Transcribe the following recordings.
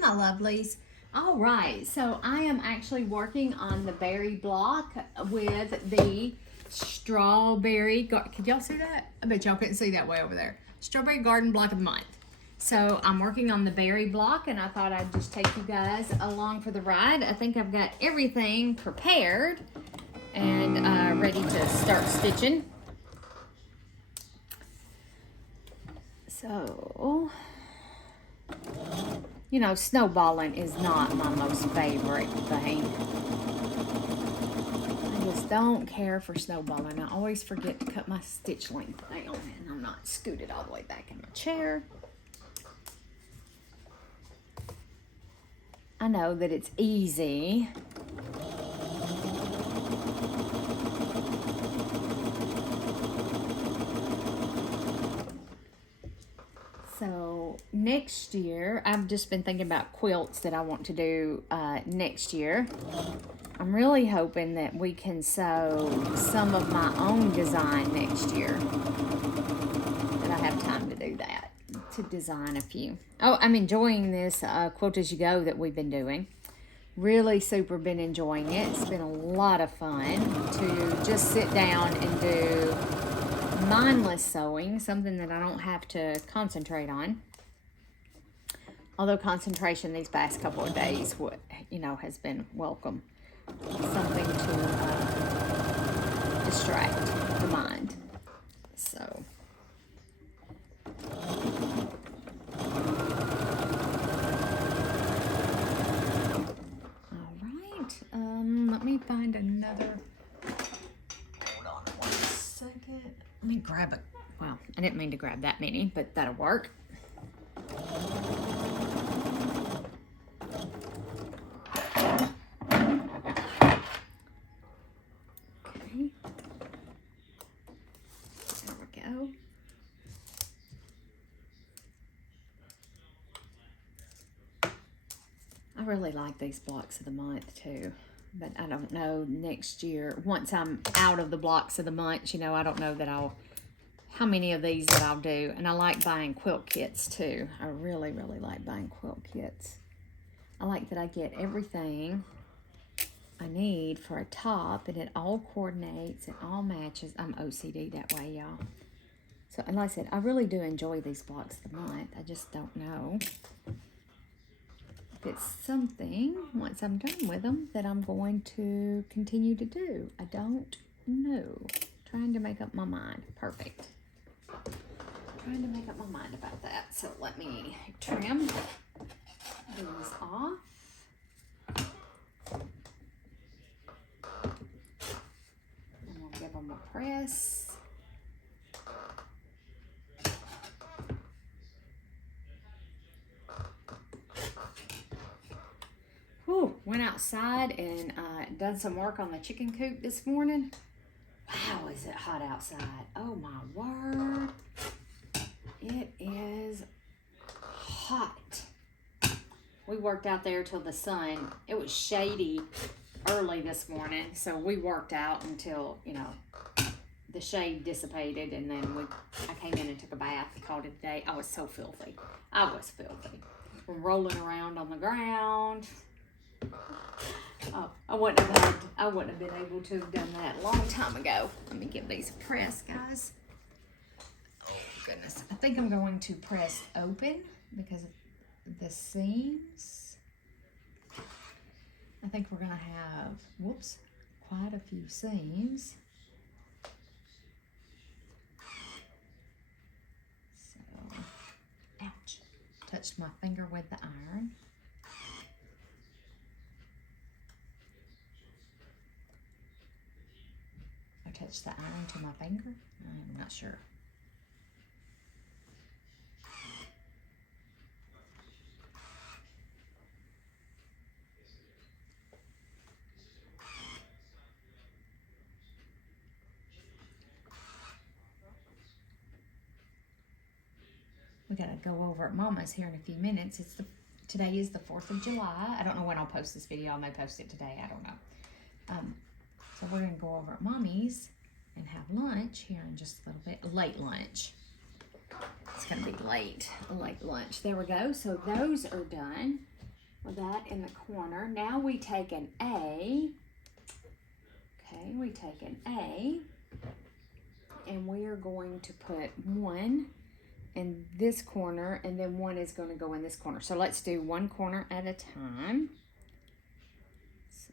my lovelies. All right, so I am actually working on the berry block with the Strawberry Garden. Could y'all see that? I bet y'all couldn't see that way over there. Strawberry Garden Block of the Month. So I'm working on the berry block, and I thought I'd just take you guys along for the ride. I think I've got everything prepared and ready to start stitching. So, you know, snowballing is not my most favorite thing. I just don't care for snowballing. I always forget to cut my stitch length down, and I'm not scooted all the way back in my chair. I know that it's easy. So next year, I've just been thinking about quilts that I want to do next year. I'm really hoping that we can sew some of my own design next year. That I have time to do that, to design a few. Oh, I'm enjoying this Quilt As You Go that we've been doing. Really super been enjoying it. It's been a lot of fun to just sit down and do mindless sewing, something that I don't have to concentrate on. Although concentration these past couple of days, has been welcome. Something to distract the mind. So. All right. Let me find another. Hold on one second. Let me grab it. Well, I didn't mean to grab that many, but that'll work. Okay. There we go. I really like these blocks of the month too. But I don't know next year, once I'm out of the blocks of the month, I don't know that how many of these that I'll do. And I like buying quilt kits too. I really, really like buying quilt kits. I like that I get everything I need for a top, and it all coordinates, it all matches. I'm OCD that way, y'all. So, and like I said, I really do enjoy these blocks of the month. I just don't know if it's something, once I'm done with them, that I'm going to continue to do. I don't know. Trying to make up my mind. Perfect. Trying to make up my mind about that. So let me trim these off. And we'll give them a press. Whew, went outside and done some work on the chicken coop this morning. Wow, is it hot outside? Oh my word. It is hot. We worked out there till the sun. It was shady early this morning, so we worked out until, the shade dissipated, and then I came in and took a bath and called it a day. I was so filthy. I was filthy. From rolling around on the ground. Oh, I wouldn't have been able to have done that a long time ago. Let me give these a press, guys. Oh goodness. I think I'm going to press open because of the seams. I think we're gonna have, quite a few seams. So, ouch. Touched my finger with the iron. Touch the iron to my finger? I'm not sure. We gotta go over at Mama's here in a few minutes. Today is the 4th of July. I don't know when I'll post this video. I may post it today. I don't know. So we're going to go over at Mommy's and have lunch here in just a little bit. Late lunch. It's going to be late. A late lunch. There we go. So those are done. with that in the corner. Now we take an A. Okay, we take an A, and we are going to put 1 in this corner, and then 1 is going to go in this corner. So let's do 1 corner at a time. So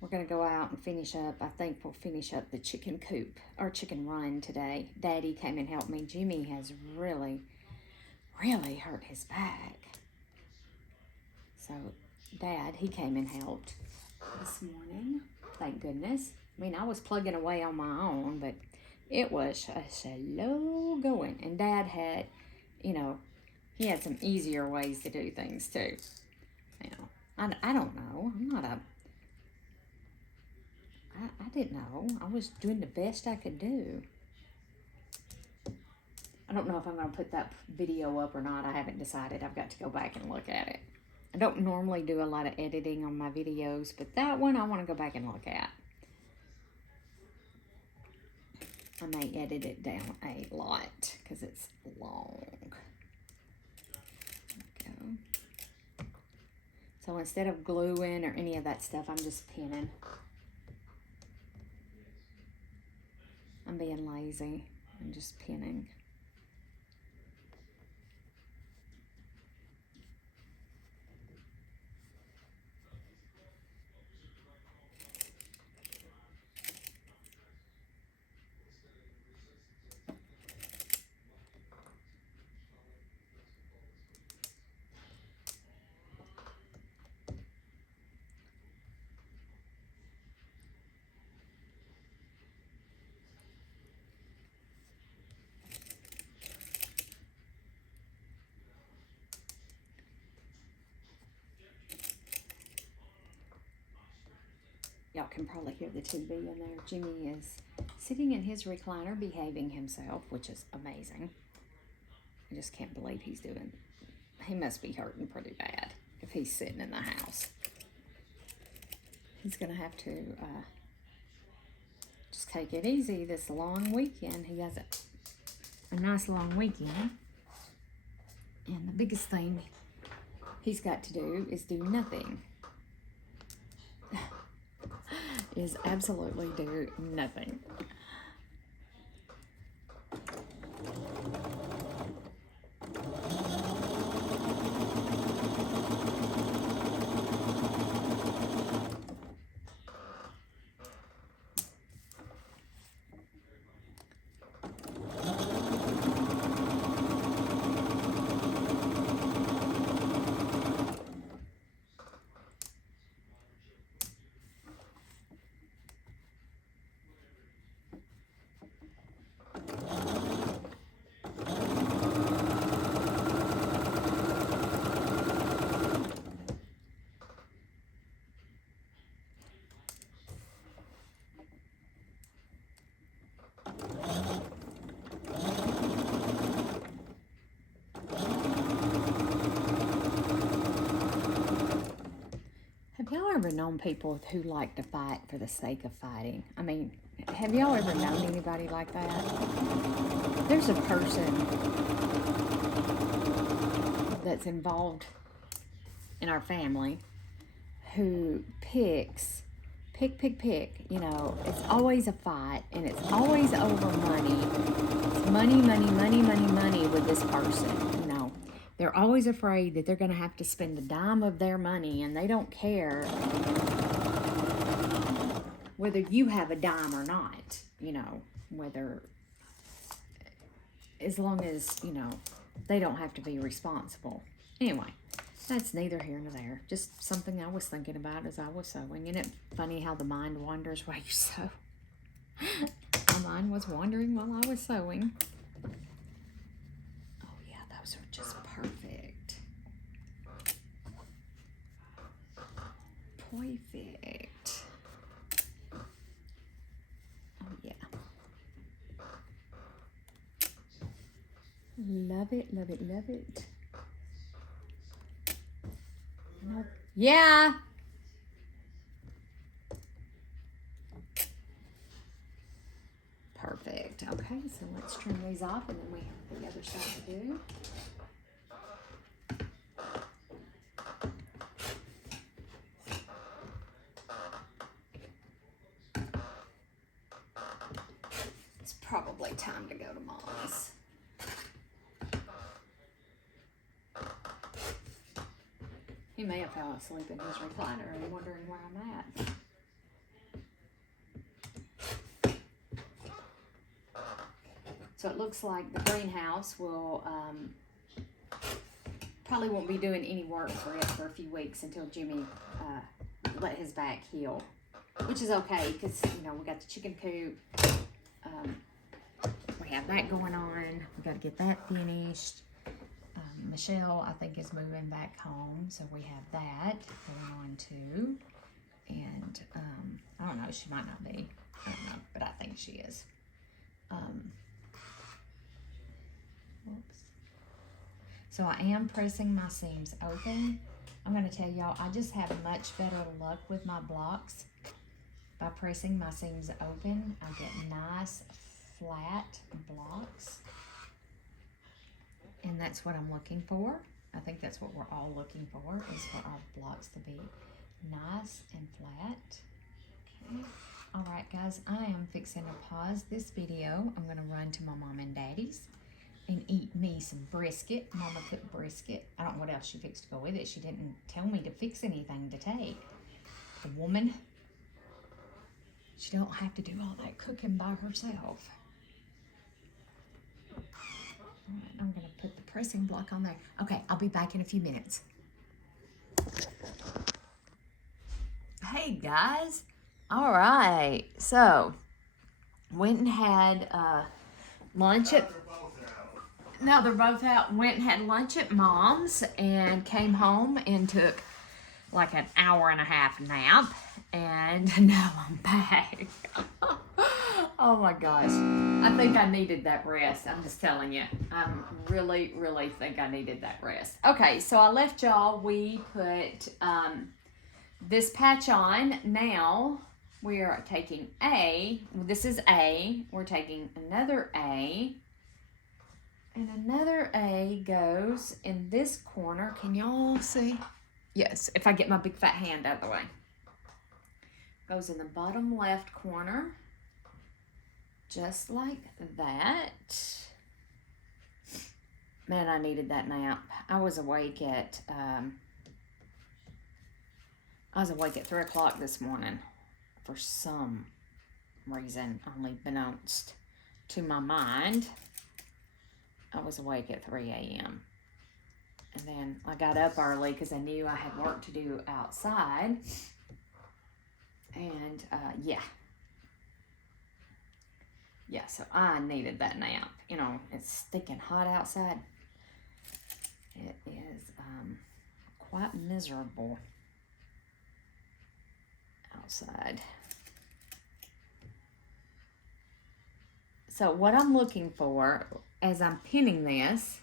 we're going to go out and finish up. I think we'll finish up the chicken coop or chicken run today. Daddy came and helped me. Jimmy has really hurt his back. So Dad, he came and helped this morning. Thank goodness. I mean, I was plugging away on my own, but it was slow going. And Dad had, you know, he had some easier ways to do things too. You know, I don't know. I'm not a... I didn't know. I was doing the best I could do. I don't know if I'm going to put that video up or not. I haven't decided. I've got to go back and look at it. I don't normally do a lot of editing on my videos, but that one I want to go back and look at. I may edit it down a lot because it's long. There we go. So instead of gluing or any of that stuff, I'm just pinning. I'm being lazy. I'm just pinning. Y'all can probably hear the TV in there. Jimmy is sitting in his recliner behaving himself, which is amazing. I just can't believe he's doing. He must be hurting pretty bad if he's sitting in the house. He's going to have to just take it easy this long weekend. He has a nice long weekend. And the biggest thing he's got to do is do nothing. Is absolutely do nothing. Have y'all ever known people who like to fight for the sake of fighting? I mean, have y'all ever known anybody like that? There's a person that's involved in our family who pick, you know, it's always a fight and it's always over money. It's money with this person, you know. They're always afraid that they're going to have to spend a dime of their money, and they don't care whether you have a dime or not, you know, whether, as long as, you know, they don't have to be responsible. Anyway, that's neither here nor there. Just something I was thinking about as I was sewing. Isn't it funny how the mind wanders while you sew? My mind was wandering while I was sewing. Those are just perfect. Perfect. Oh, yeah. Love it, love it, love it. No. Yeah. Perfect. Okay, so let's trim these off and then we have the other side to do. It's probably time to go to Mom's. He may have fell asleep in his recliner and wondering where I'm at. So it looks like the greenhouse will, probably won't be doing any work for it for a few weeks until Jimmy let his back heal, which is okay because, you know, we got the chicken coop. We have that going on. We got to get that finished. Michelle, I think, is moving back home, so we have that going on too. And I don't know, she might not be. I don't know, but I think she is. Oops. So I am pressing my seams open. I'm going to tell y'all, I just have much better luck with my blocks. By pressing my seams open, I get nice flat blocks. And that's what I'm looking for. I think that's what we're all looking for, is for our blocks to be nice and flat. Okay. All right, guys, I am fixing to pause this video. I'm going to run to my mom and daddy's and eat me some brisket. Mama cooked brisket. I don't know what else she fixed to go with it. She didn't tell me to fix anything to take. The woman, she don't have to do all that cooking by herself. All right, I'm gonna put the pressing block on there. Okay, I'll be back in a few minutes. Hey guys. All right, so went and had lunch at, now they're both out, went and had lunch at Mom's and came home and took like an hour-and-a-half nap, and now I'm back. Oh my gosh, I think I needed that rest. I'm just telling you, I really think I needed that rest. Okay, so I left y'all, we put this patch on. Now we are taking A, this is A, we're taking another A, and another A goes in this corner. Can y'all see? Yes, if I get my big fat hand out of the way. Goes in the bottom left corner, just like that. Man, I needed that nap. I was awake at 3 o'clock this morning for some reason, only beknownst to my mind. I was awake at 3 a.m. And then I got up early because I knew I had work to do outside. And yeah, so I needed that nap. You know, it's stinking hot outside. It is quite miserable outside. So what I'm looking for as I'm pinning this,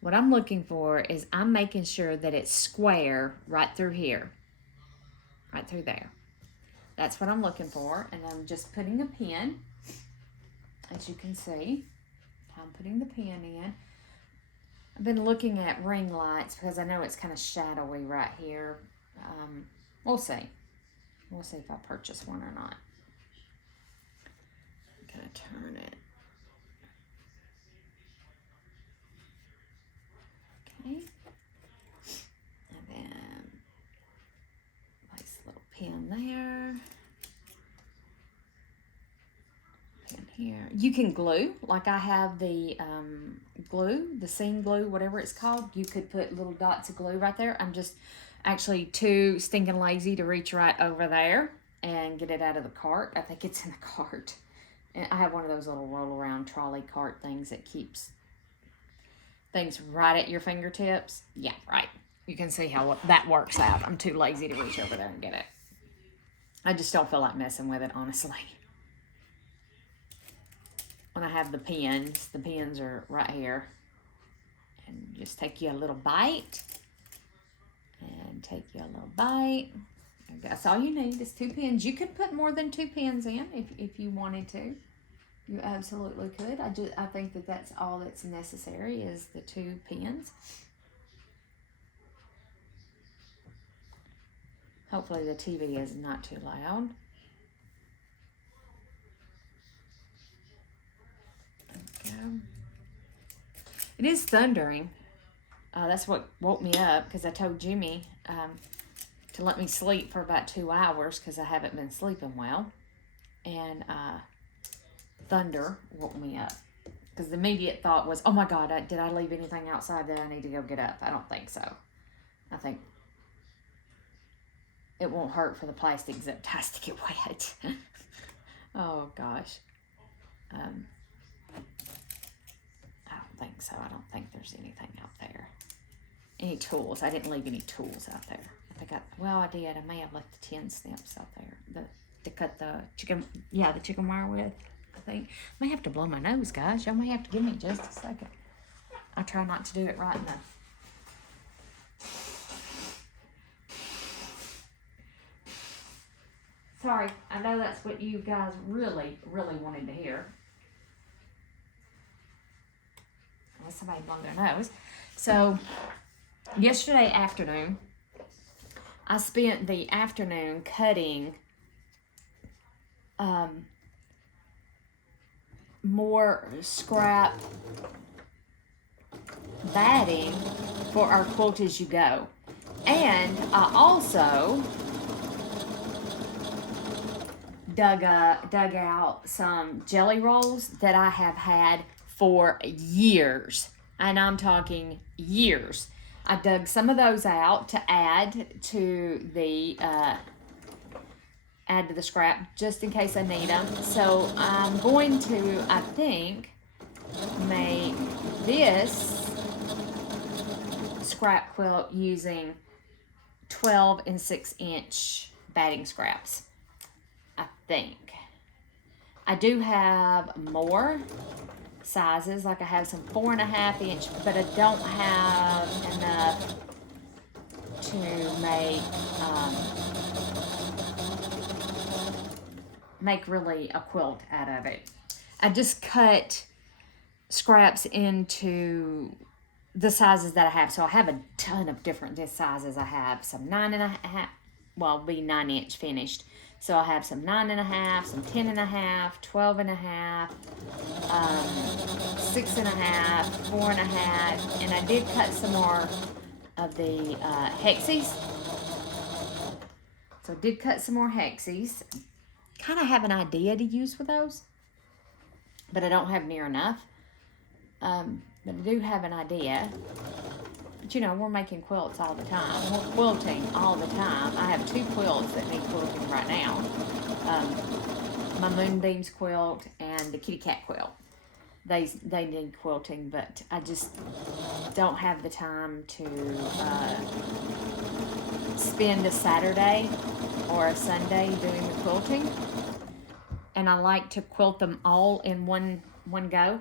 what I'm looking for is I'm making sure that it's square right through here, right through there. That's what I'm looking for, and I'm just putting a pin, as you can see. I'm putting the pin in. I've been looking at ring lights because I know it's kind of shadowy right here. We'll see. We'll see if I purchase one or not. I'm gonna turn it. Okay. And then nice little pin there. Pin here. You can glue, like I have the glue, the seam glue, whatever it's called. You could put little dots of glue right there. I'm just actually too stinking lazy to reach right over there and get it out of the cart. I think it's in the cart. And I have one of those little roll around trolley cart things that keeps things right at your fingertips. Yeah, right. You can see how that works out. I'm too lazy to reach over there and get it. I just don't feel like messing with it, honestly. When I have the pins are right here. And just take you a little bite. And take you a little bite. That's all you need is 2 pins. You could put more than 2 pins in if you wanted to. You absolutely could. I think that that's all that's necessary is the 2 pins. Hopefully the TV is not too loud. There we go. It is thundering. That's what woke me up because I told Jimmy to let me sleep for about 2 hours because I haven't been sleeping well. And thunder woke me up because the immediate thought was, oh my God, did I leave anything outside that I need to go get up? I don't think so. I think it won't hurt for the plastic zip ties to get wet. Oh gosh. I don't think so. I don't think there's anything out there. Any tools. I didn't leave any tools out there. I think I did. I may have left the 10 snips out there. To cut the chicken wire with, I think. I may have to blow my nose, guys. Y'all may have to give me just a second. I try not to do it right now. Sorry, I know that's what you guys really, really wanted to hear. Unless somebody blow their nose. So, yesterday afternoon, I spent the afternoon cutting more scrap batting for our Quilt As You Go. And I also dug out some jelly rolls that I have had for years. And I'm talking years. I dug some of those out to add to the scrap just in case I need them. So I'm going to, I think, make this scrap quilt using 12 and 6-inch batting scraps. I think. I do have more sizes, like I have some 4.5-inch, but I don't have enough to make really a quilt out of it. I just cut scraps into the sizes that I have. So I have a ton of different sizes. I have some 9.5, well, it'll be 9-inch finished. So I have some 9.5, some 10.5, 12.5, 6.5, 4.5, and I did cut some more of the hexies. So I did cut some more hexies. Kind of have an idea to use for those, but I don't have near enough. But I do have an idea. But you know, we're making quilts all the time. We're quilting all the time. I have 2 quilts that need quilting right now. My Moonbeams quilt and the Kitty Cat quilt. They need quilting, but I just don't have the time to spend a Saturday or a Sunday doing the quilting. And I like to quilt them all in one go.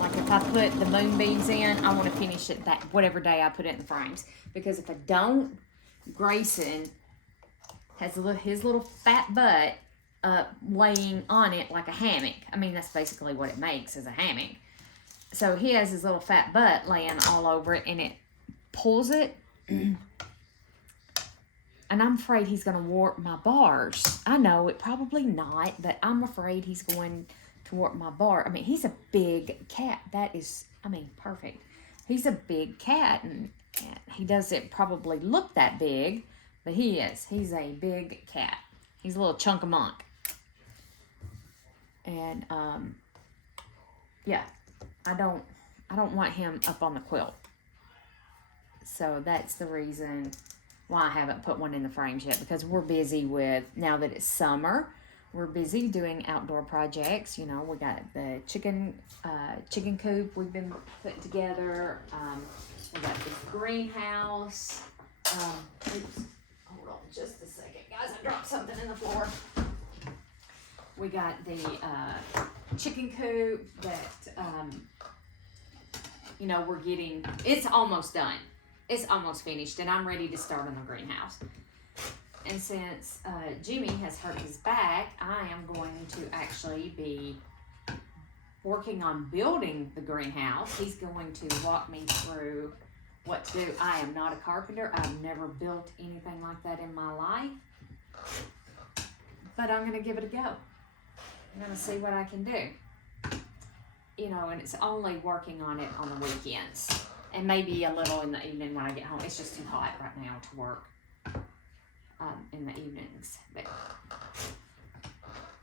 Like if I put the Moonbeams in, I want to finish it that whatever day I put it in the frames. Because if I don't, Grayson has his little fat butt laying on it like a hammock. I mean, that's basically what it makes, is a hammock. So he has his little fat butt laying all over it, and it pulls it. And I'm afraid he's going to warp my bars. I know it probably not, but I'm afraid he's going to warp my bar. I mean, he's a big cat. That is, I mean, perfect. He's a big cat, and he doesn't probably look that big, but he is. He's a big cat. He's a little chunk of monk. And yeah, I don't want him up on the quilt. So that's the reason why I haven't put one in the frames yet, because we're busy with, now that it's summer, we're busy doing outdoor projects. You know, we got the chicken coop we've been putting together. We got this greenhouse. Oops, hold on just a second, guys. I dropped something in the floor. We got the chicken coop that, you know, we're getting, it's almost done. It's almost finished, and I'm ready to start on the greenhouse. And since Jimmy has hurt his back, I am going to actually be working on building the greenhouse. He's going to walk me through what to do. I am not a carpenter. I've never built anything like that in my life. But I'm going to give it a go. I'm going to see what I can do. You know, and it's only working on it on the weekends. And maybe a little in the evening when I get home. It's just too hot right now to work in the evenings. But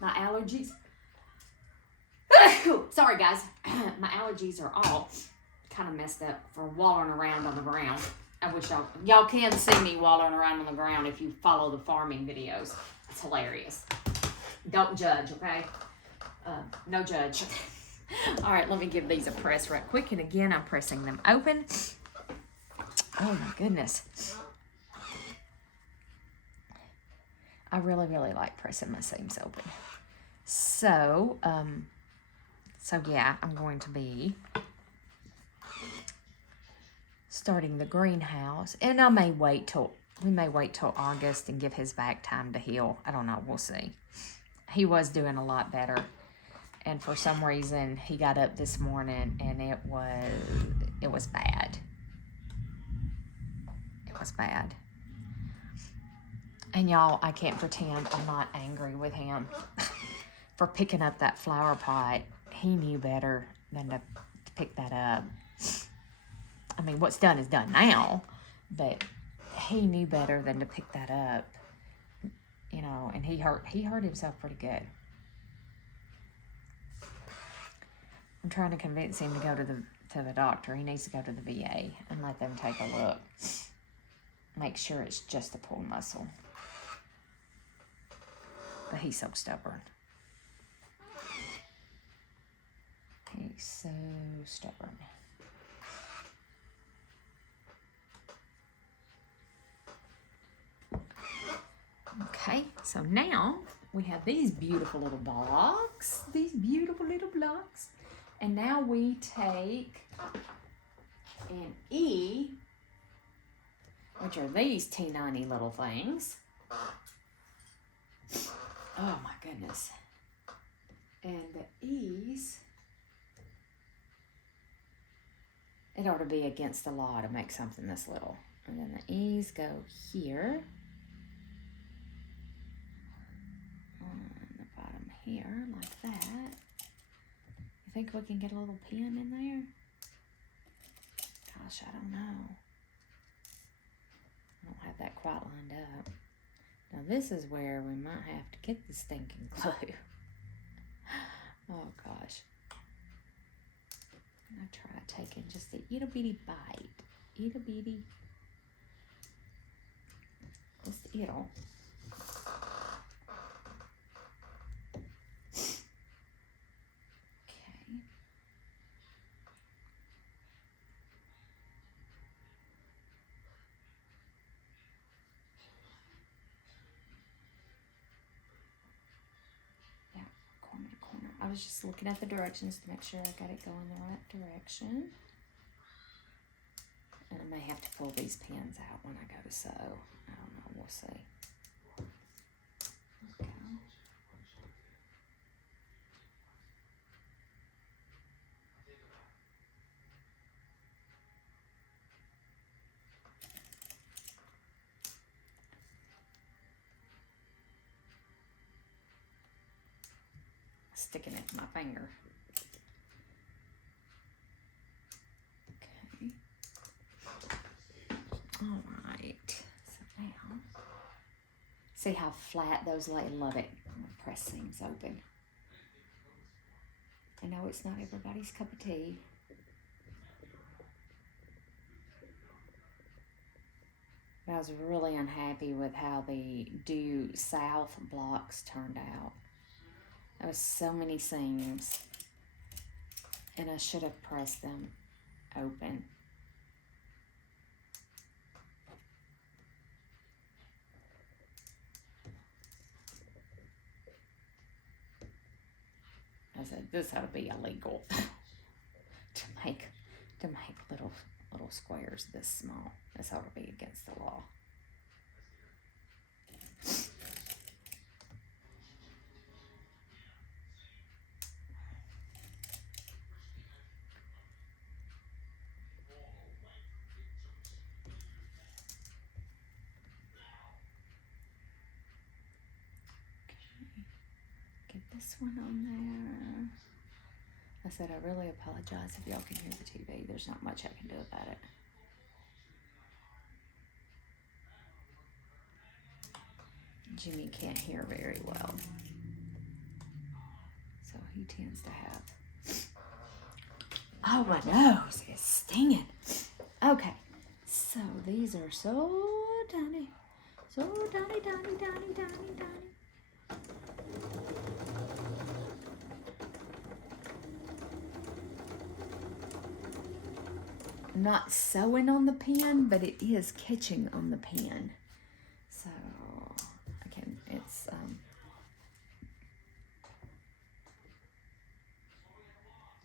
my allergies. Sorry, guys. My allergies are all kind of messed up for wallowing around on the ground. I wish y'all can see me wallowing around on the ground if you follow the farming videos. It's hilarious. Don't judge, okay? No judge. All right, let me give these a press right quick. And again, I'm pressing them open. Oh, my goodness. I really, really like pressing my seams open. So, yeah, I'm going to be starting the greenhouse. And we may wait till August and give his back time to heal. I don't know. We'll see. He was doing a lot better. And for some reason, he got up this morning and it was bad. It was bad. And y'all, I can't pretend I'm not angry with him for picking up that flower pot. He knew better than to pick that up. I mean, what's done is done now, but he knew better than to pick that up. You know, and he hurt himself pretty good. I'm trying to convince him to go to the doctor. He needs to go to the VA and let them take a look. Make sure it's just a pull muscle. But he's so stubborn. He's so stubborn. Okay, so now we have these beautiful little blocks. And now we take an E, which are these teeny little things. Oh my goodness. And the E's, it ought to be against the law to make something this little. And then the E's go here. On the bottom here, like that. You think we can get a little pin in there? Gosh, I don't know. I don't have that quite lined up. Now this is where we might have to get the stinking glue. Oh gosh. I try taking just a itty bitty bite. Itty bitty. Just it'll. I was just looking at the directions to make sure I got it going the right direction. And I may have to pull these pins out when I go to sew. I don't know, we'll see. Okay. Sticking it to my finger. Okay. All right. So now, see how flat those lay? Love it. I'm gonna press seams open. I know it's not everybody's cup of tea. But I was really unhappy with how the due south blocks turned out. There was so many seams, and I should have pressed them open. I said this ought to be illegal to make little squares this small. This ought to be against the law. Get this one on there. I said, I really apologize if y'all can hear the TV. There's not much I can do about it. Jimmy can't hear very well. So he tends to have... Oh, my nose is stinging. Okay, so these are so tiny. So tiny, tiny, tiny, tiny, tiny. I'm not sewing on the pen, but it is catching on the pen. So I can, it's,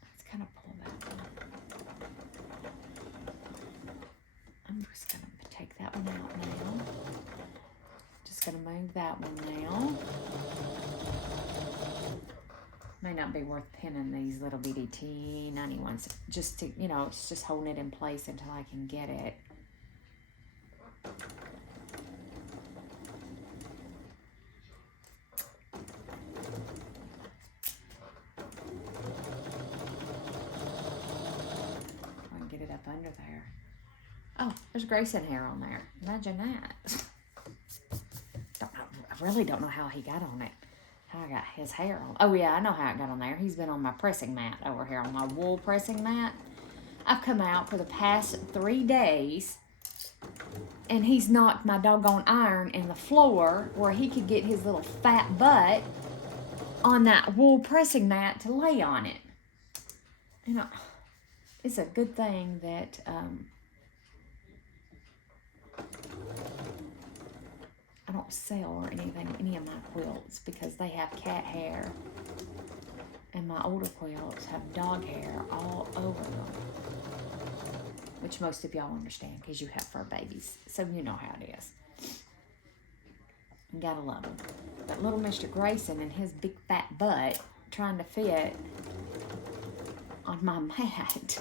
let's kind of pull that one. I'm just going to take that one out now. Just going to move that one now. May not be worth pinning these little bitty teeny ones. Just to, you know, it's just holding it in place until I can get it. I can get it up under there. Oh, there's Grayson hair on there. Imagine that. I really don't know how he got on it. How I got his hair on. Oh yeah, I know how it got on there. He's been on my pressing mat over here, on my wool pressing mat. I've come out for the past 3 days and he's knocked my doggone iron in the floor where he could get his little fat butt on that wool pressing mat to lay on it. You know, it's a good thing that I don't sell or anything, any of my quilts, because they have cat hair and my older quilts have dog hair all over them, which most of y'all understand because you have fur babies, so you know how it is. You gotta love them. But little Mr. Grayson and his big fat butt trying to fit on my mat.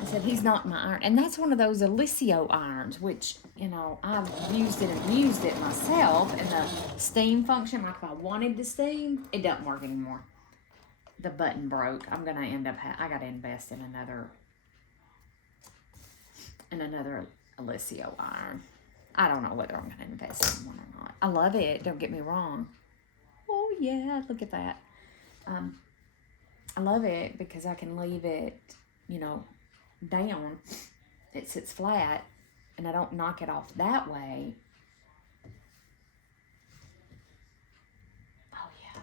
I said, he's not my iron. And that's one of those Alicio irons, which, you know, I've used it and abused it myself. And the steam function, like if I wanted to steam, it doesn't work anymore. The button broke. I'm going to end up, I got to invest in another Alicio iron. I don't know whether I'm going to invest in one or not. I love it. Don't get me wrong. Oh, yeah. Look at that. I love it because I can leave it, you know, down. It sits flat and I don't knock it off that way. Oh yeah,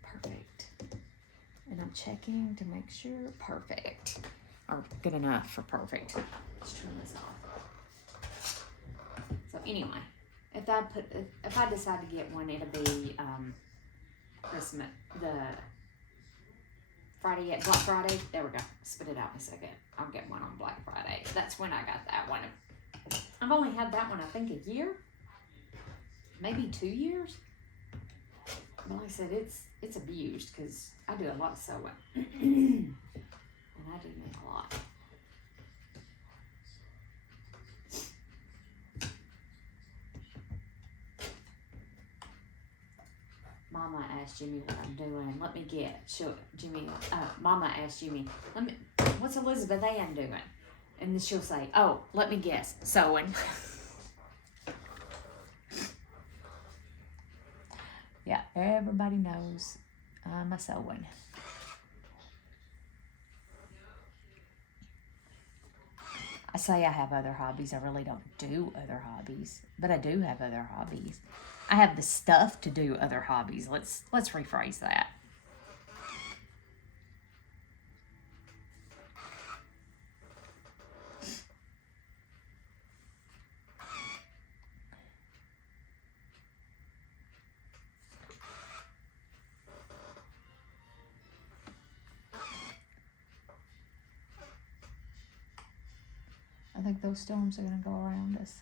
perfect. And I'm checking to make sure perfect, or good enough for perfect. Let's trim this off. So anyway, if I decide to get one, it'll be Christmas, the Friday at Black Friday. There we go. Spit it out in a second. I'll get one on Black Friday. That's when I got that one. I've only had that one, I think, a year, maybe 2 years. But like I said, it's abused because I do a lot of sewing, and I do make a lot. Mama asked Jimmy what I'm doing. Let me get. Mama asked Jimmy, what's Elizabeth Ann doing? And then she'll say, oh, let me guess, sewing. Yeah, everybody knows I'm a sewing. I say I have other hobbies. I really don't do other hobbies, but I do have other hobbies. I have the stuff to do other hobbies. Let's rephrase that. I think those storms are going to go around us.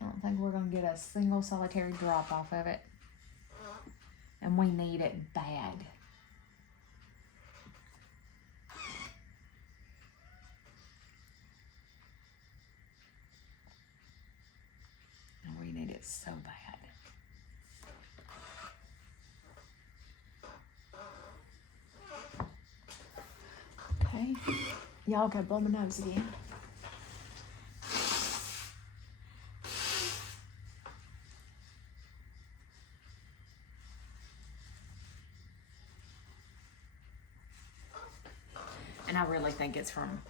I don't think we're going to get a single solitary drop off of it. And we need it bad. And we so bad. Okay, y'all gotta blow my nose again. And I really think it's from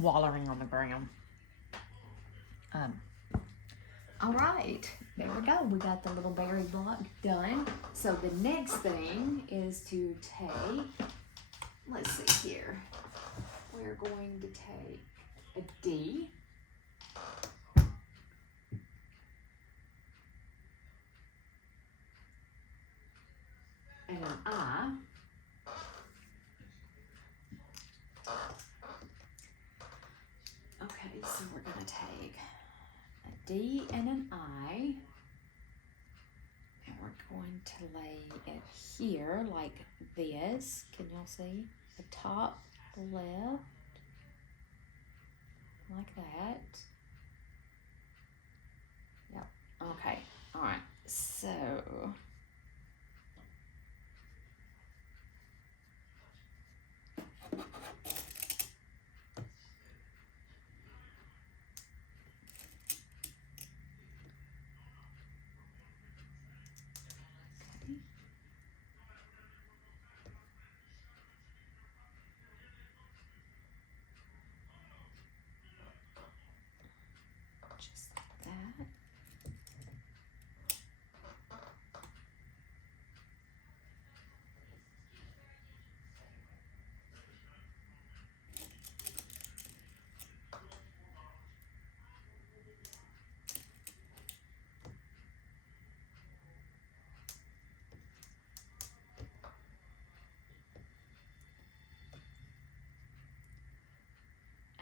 wallowing on the ground. All right, there we go. We got the little berry block done. So the next thing is to take, let's see here. We're going to take a D. And an I. Okay, so we're going to take a D and an I. And we're going to lay it here like this. Can y'all see? The top left. Like that. Yep. Okay. All right. So just like that.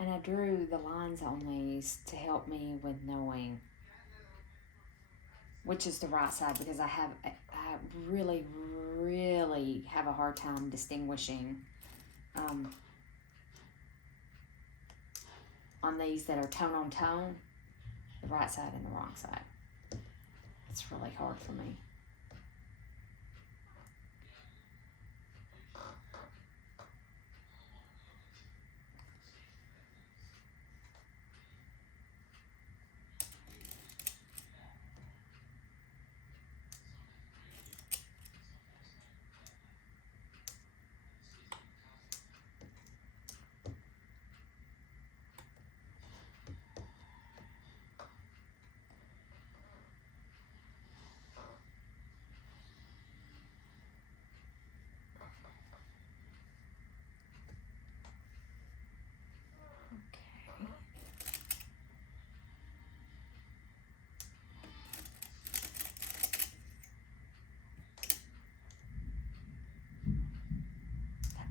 And I drew the lines on these to help me with knowing which is the right side, because I really have a hard time distinguishing on these that are tone on tone, the right side and the wrong side. It's really hard for me.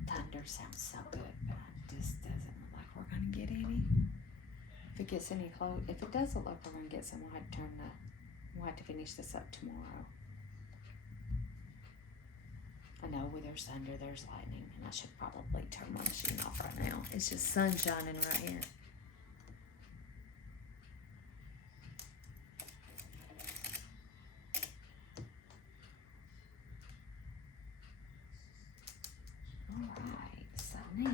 Thunder sounds so good, but it just doesn't look like we're gonna get any. If it gets any close, if it does look like we're gonna get some, we'll have to finish this up tomorrow. I know where there's thunder, there's lightning, and I should probably turn my machine off right now. It's just sun shining right here. Alright, so now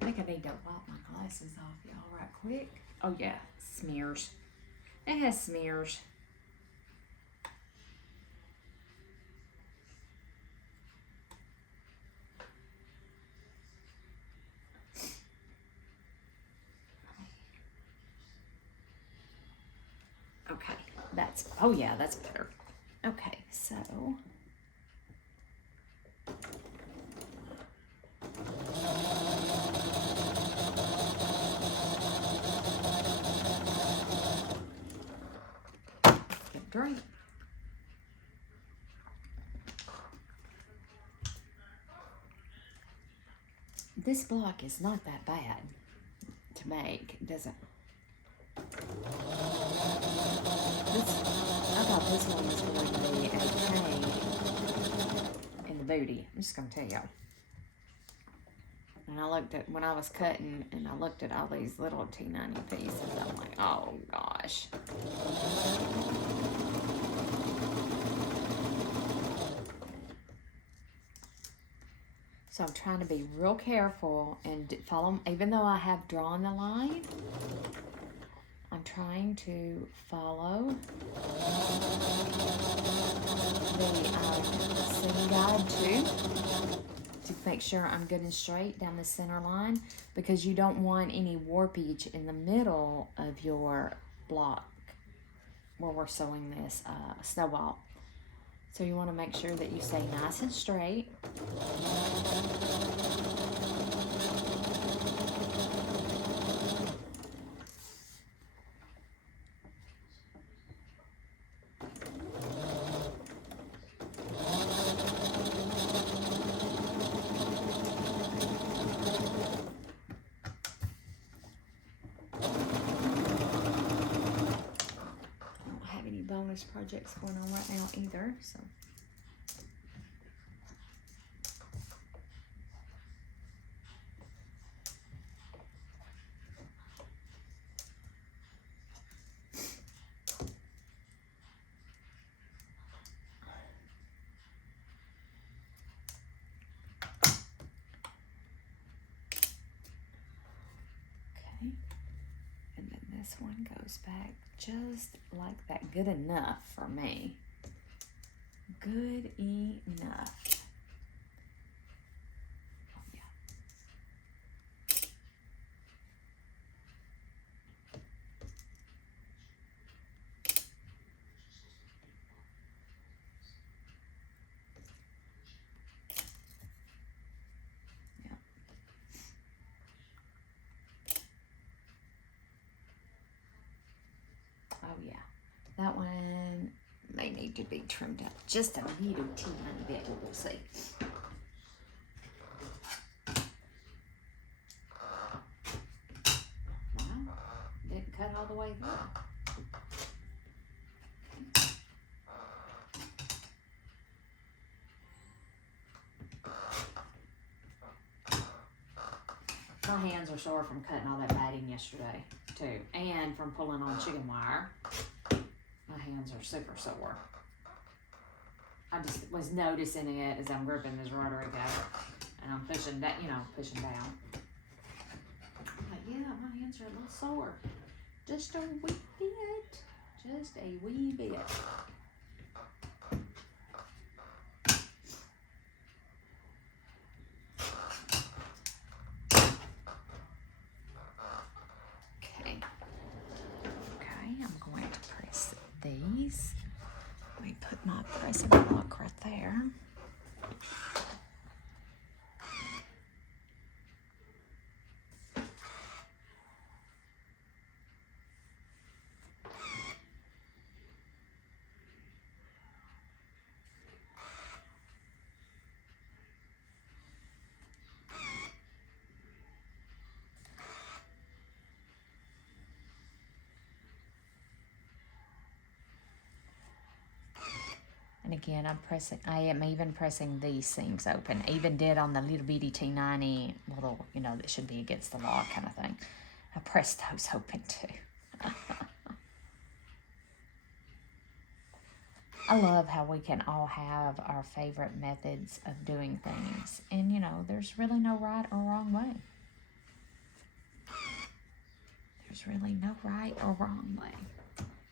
I think I need to wipe my glasses off, y'all, right quick. Oh yeah, smears. It has smears. Okay, oh yeah, that's better. Okay, so get a drink. This block is not that bad to make, doesn't. I thought this one was going to be a pain in the booty. I'm just going to tell y'all. And I looked at, when I was cutting, and I looked at all these little teeny pieces, I'm like, oh gosh. So I'm trying to be real careful and follow, even though I have drawn the line, I'm trying to follow the seam guide too, to make sure I'm good and straight down the center line, because you don't want any warpage in the middle of your block where we're sewing this snowball. So you want to make sure that you stay nice and straight. Bonus projects going on right now either, so okay. And then this one goes back just like that. Good enough for me. Good enough. Oh, yeah. Yeah. Oh yeah. That one may need to be trimmed up just a little teeny bit. We'll see. Wow, didn't cut all the way through. My hands are sore from cutting all that batting yesterday too, and from pulling on chicken wire. My hands are super sore. I just was noticing it as I'm gripping this rotary cutter, and I'm pushing that, pushing down. But yeah, my hands are a little sore. Just a wee bit. Just a wee bit. Okay. Okay, I'm going to press these. Let me put my pressing block right there. And again, I am even pressing these seams open. Even did on the little bitty T90 little, that should be against the wall kind of thing. I pressed those open too. I love how we can all have our favorite methods of doing things. And, there's really no right or wrong way. There's really no right or wrong way.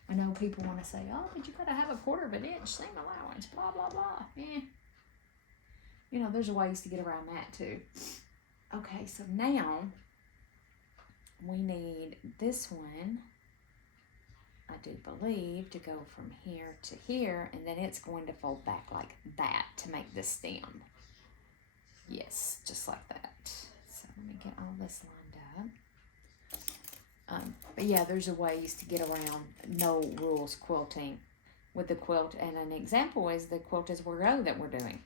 I know people want to say, oh, but you got to have a 1/4 inch seam allowance, blah, blah, blah. There's ways to get around that too. Okay, so now we need this one, I do believe, to go from here to here, and then it's going to fold back like that to make the stem. Yes, just like that. So let me get all this lined up. But yeah, there's a ways to get around no rules quilting with the quilt. And an example is the quilt as we go that we're doing.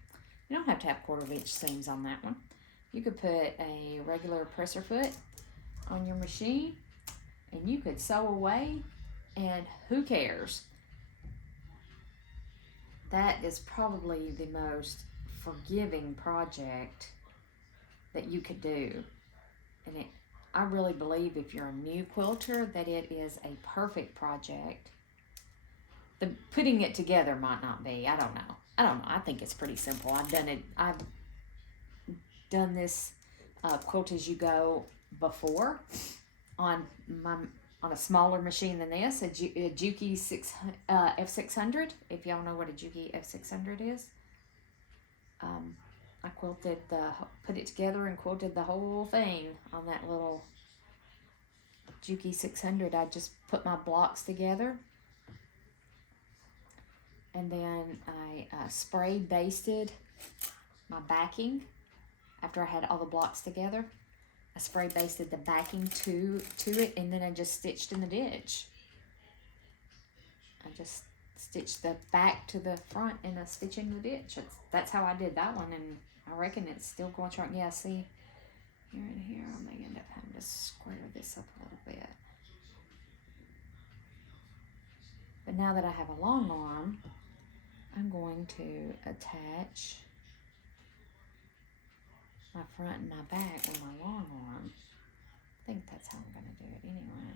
You don't have to have 1/4 inch seams on that one. You could put a regular presser foot on your machine and you could sew away, and who cares? That is probably the most forgiving project that you could do. And I really believe if you're a new quilter that it is a perfect project. The putting it together might not be. I don't know. I think it's pretty simple. I've done it. I've done this quilt as you go before on my on a smaller machine than this, a Juki F600. If y'all know what a Juki F600 is, I put it together and quilted the whole thing on that little Juki 600. I just put my blocks together, and then I spray basted my backing after I had all the blocks together. I spray basted the backing to it, and then I just stitched in the ditch. I just stitched the back to the front and a stitch in the ditch. That's how I did that one, and I reckon it's still going strong. Yeah, see, here and here, I may end up having to square this up a little bit. But now that I have a long arm, I'm going to attach my front and my back with my long arm. I think that's how I'm going to do it anyway.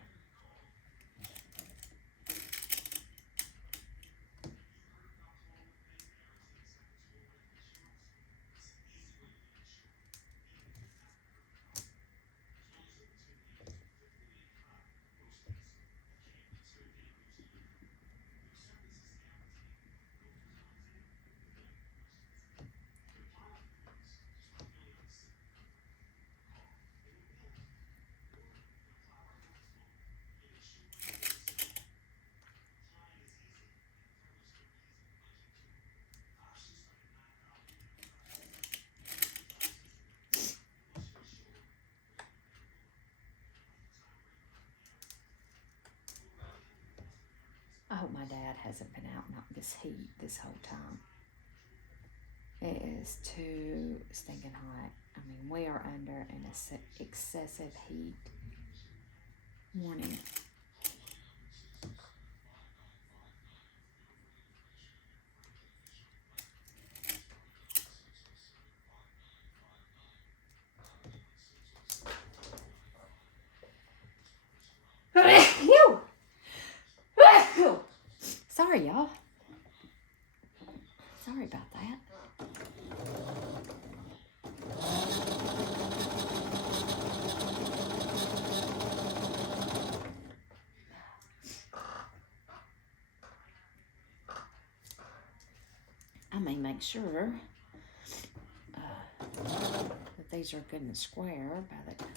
I hope my dad hasn't been out in this heat this whole time. It is too stinking hot. I mean, we are under an excessive heat warning. Sorry, y'all. Sorry about that. I may make sure that these are good and square by the time.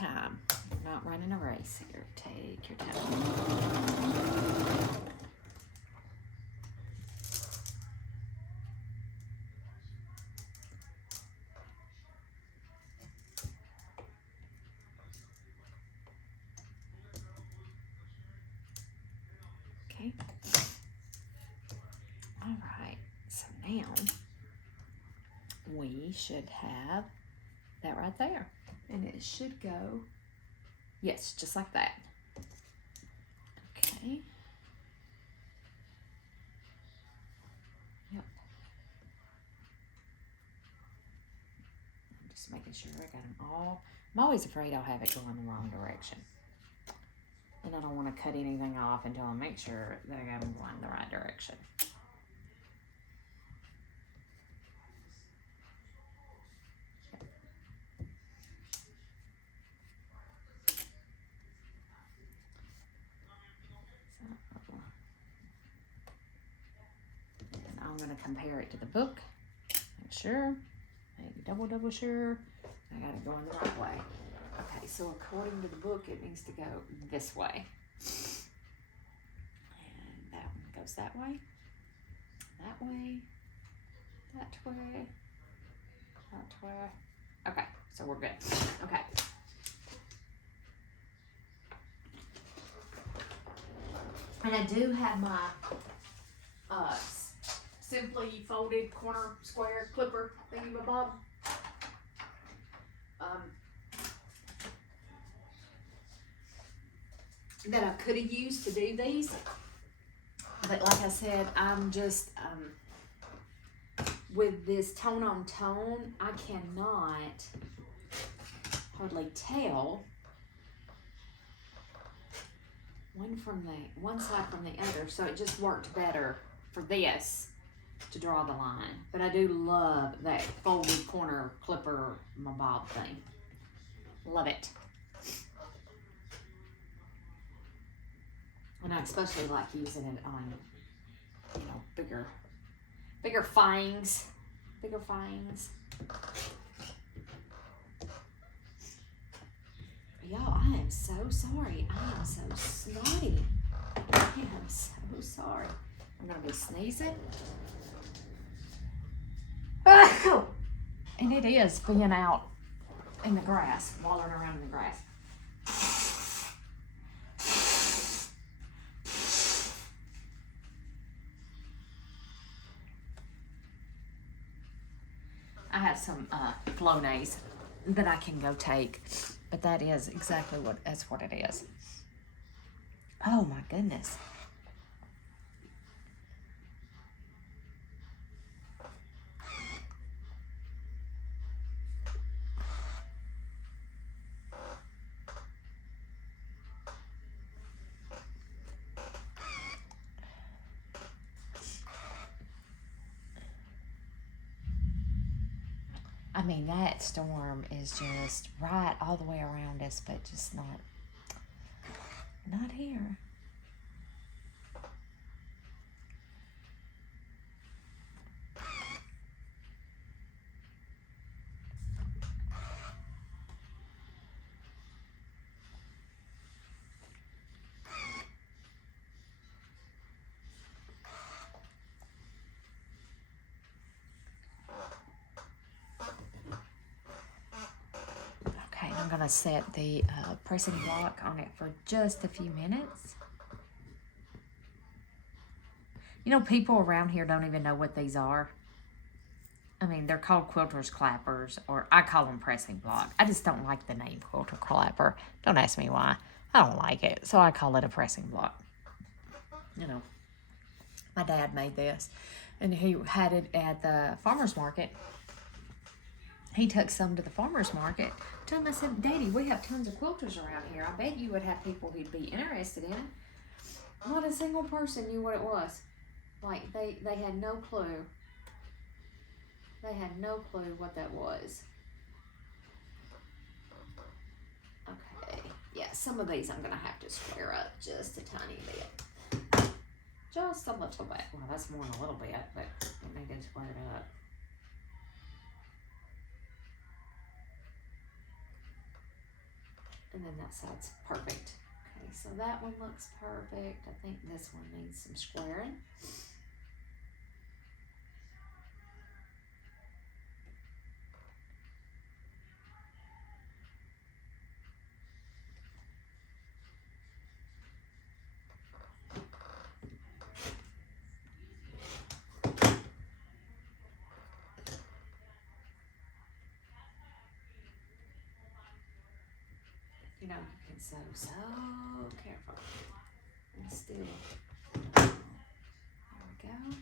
I'm not running a race here. Take your time. Okay. All right. So now we should have that right there. And it should go, yes, just like that. Okay. Yep. I'm just making sure I got them all. I'm always afraid I'll have it going the wrong direction. And I don't want to cut anything off until I make sure that I got them going the right direction. going to compare it to the book. Make sure. Maybe double sure. I got it going the right way. Okay, so according to the book, it needs to go this way. And that one goes that way. That way. That way. That way. Okay, so we're good. Okay. And I do have my simply folded corner square clipper thingy-ma-bob. That I could have used to do these. But like I said, I'm just, with this tone on tone, I cannot hardly tell one side from the other. So it just worked better for this to draw the line. But I do love that folded corner clipper bob thing. Love it. And I especially like using it on, you know, bigger finds. Bigger finds. Y'all, I am so sorry. I am so snotty. I am so sorry. I'm going to be sneezing. Oh! And it is being out in the grass, wallowing around in the grass. I have some Flonase that I can go take, but that is exactly what it is. Oh my goodness. I mean, that storm is just right all the way around us, but just not here. I'm going to set the pressing block on it for just a few minutes. You know, people around here don't even know what these are. I mean, they're called quilter's clappers, or I call them pressing block. I just don't like the name quilter clapper. Don't ask me why. I don't like it, so I call it a pressing block. You know, my dad made this, and he had it at the farmer's market. He took some to the farmer's market. To him, I said, Daddy, we have tons of quilters around here. I bet you would have people who'd be interested in it. Not a single person knew what it was. Like, they had no clue. They had no clue what that was. Okay. Yeah, some of these I'm going to have to square up just a tiny bit. Just a little bit. Well, that's more than a little bit, but let me get squared up. And then that side's perfect. Okay, so that one looks perfect. I think this one needs some squaring. You know, you can sew so careful and still. There we go.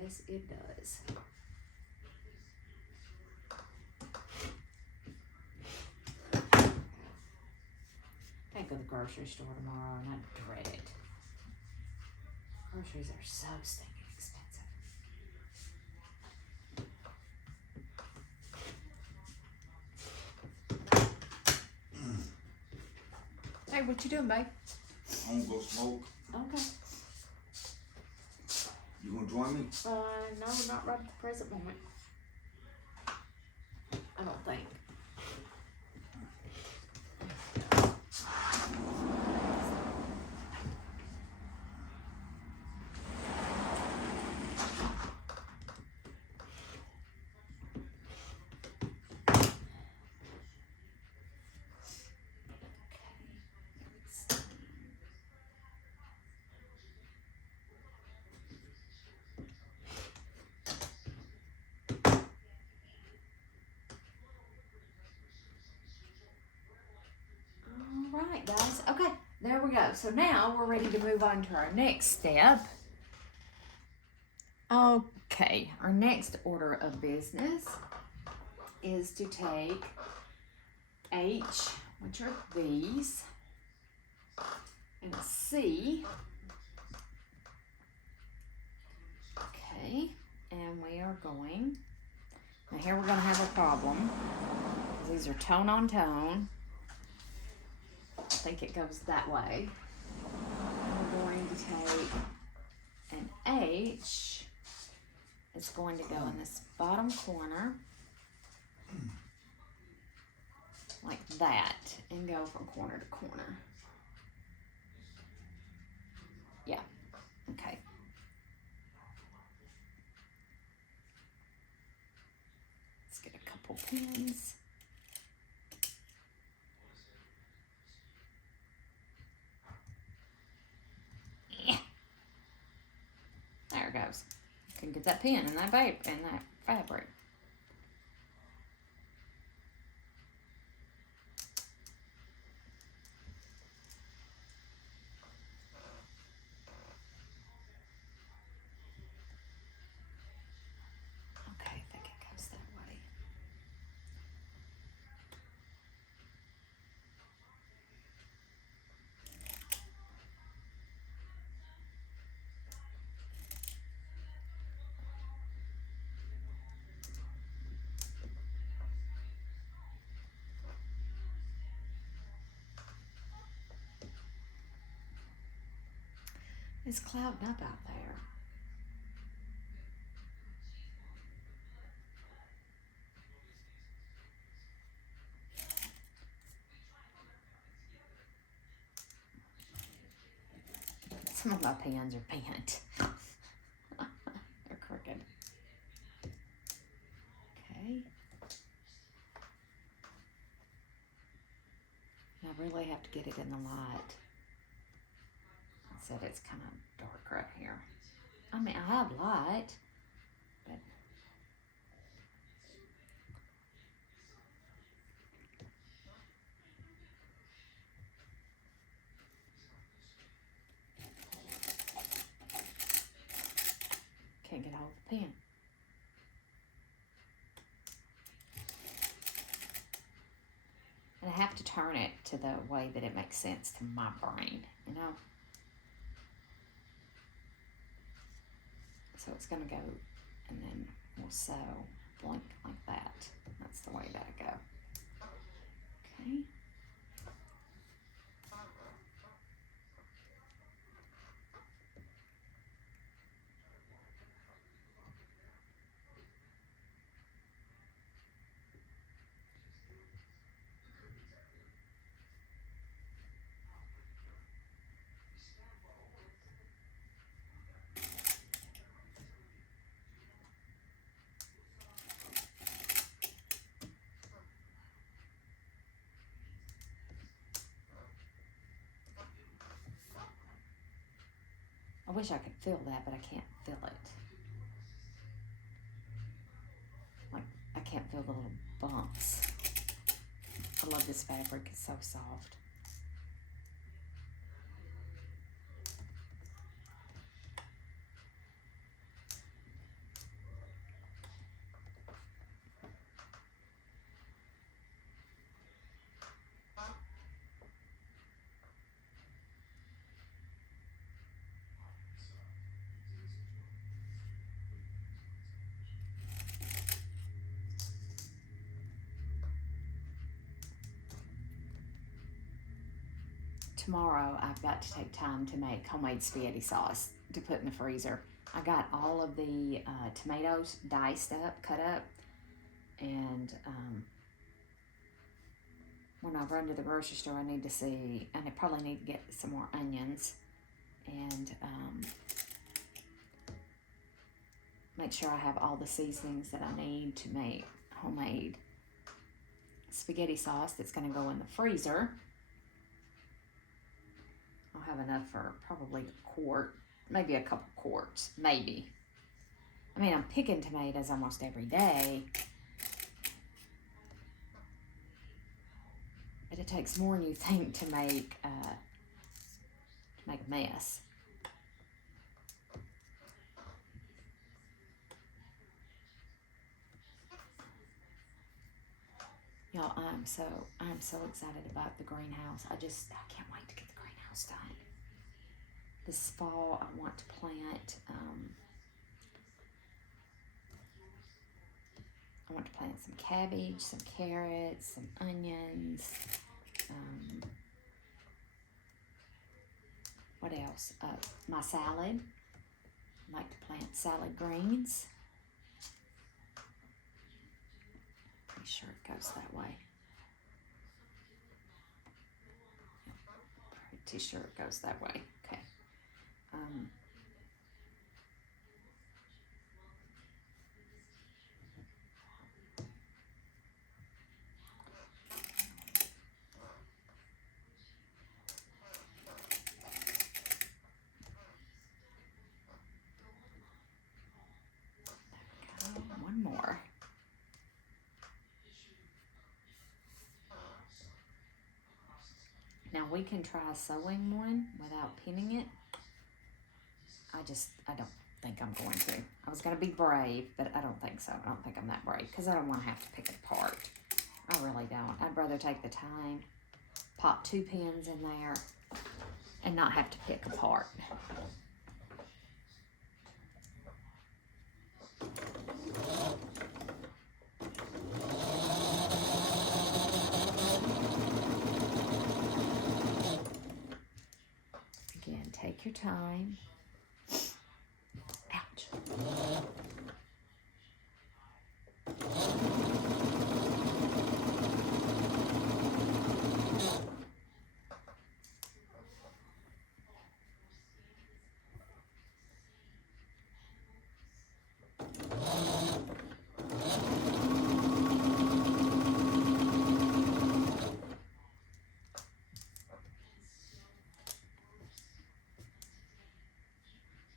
Yes, it does. I go to the grocery store tomorrow and I dread it. Groceries are so stinking expensive. Hey, what you doing, babe? I'm gonna go smoke. Okay. You gonna join me? No, not right at the present moment. I don't think. Alright, guys. Okay, there we go. So now we're ready to move on to our next step. Okay, our next order of business is to take H, which are these, and C. Okay, and we are going, now here we're going to have a problem. These are tone on tone. I think it goes that way. And we're going to take an H. It's going to go in this bottom corner. Like that. And go from corner to corner. Yeah. Okay. Let's get a couple pins. There it goes. You can get that pin and that fabric. Okay, I think it goes that way. It's clouding up out there. Some of my pans are bent. They're crooked. Okay. I really have to get it in the light. I said it's kind of dark right here. I mean, I have light, but can't get hold of the pen. And I have to turn it to the way that it makes sense to my brain, you know? So it's gonna go, and then we'll sew blank like that. That's the way that'll go. Okay. I wish I could feel that, but I can't feel it. Like, I can't feel the little bumps. I love this fabric, it's so soft. tomorrow I've got to take time to make homemade spaghetti sauce to put in the freezer. I got all of the tomatoes diced up, cut up, and when I run to the grocery store, I need to see, and I probably need to get some more onions, and make sure I have all the seasonings that I need to make homemade spaghetti sauce that's going to go in the freezer. I'll have enough for probably a quart, maybe a couple quarts, maybe. I mean, I'm picking tomatoes almost every day, but it takes more than you think to make a mess. Y'all, I'm so excited about the greenhouse. I can't wait to get the greenhouse done. This fall, I want to plant, some cabbage, some carrots, some onions. What else? My salad. I like to plant salad greens. Pretty sure it goes that way. Pretty sure it goes that way. Okay. One more. Now we can try sewing one without pinning it. I don't think I'm going to. I was going to be brave, but I don't think so. I don't think I'm that brave because I don't want to have to pick it apart. I really don't. I'd rather take the time, pop 2 pins in there, and not have to pick apart. Again, take your time. Ouch.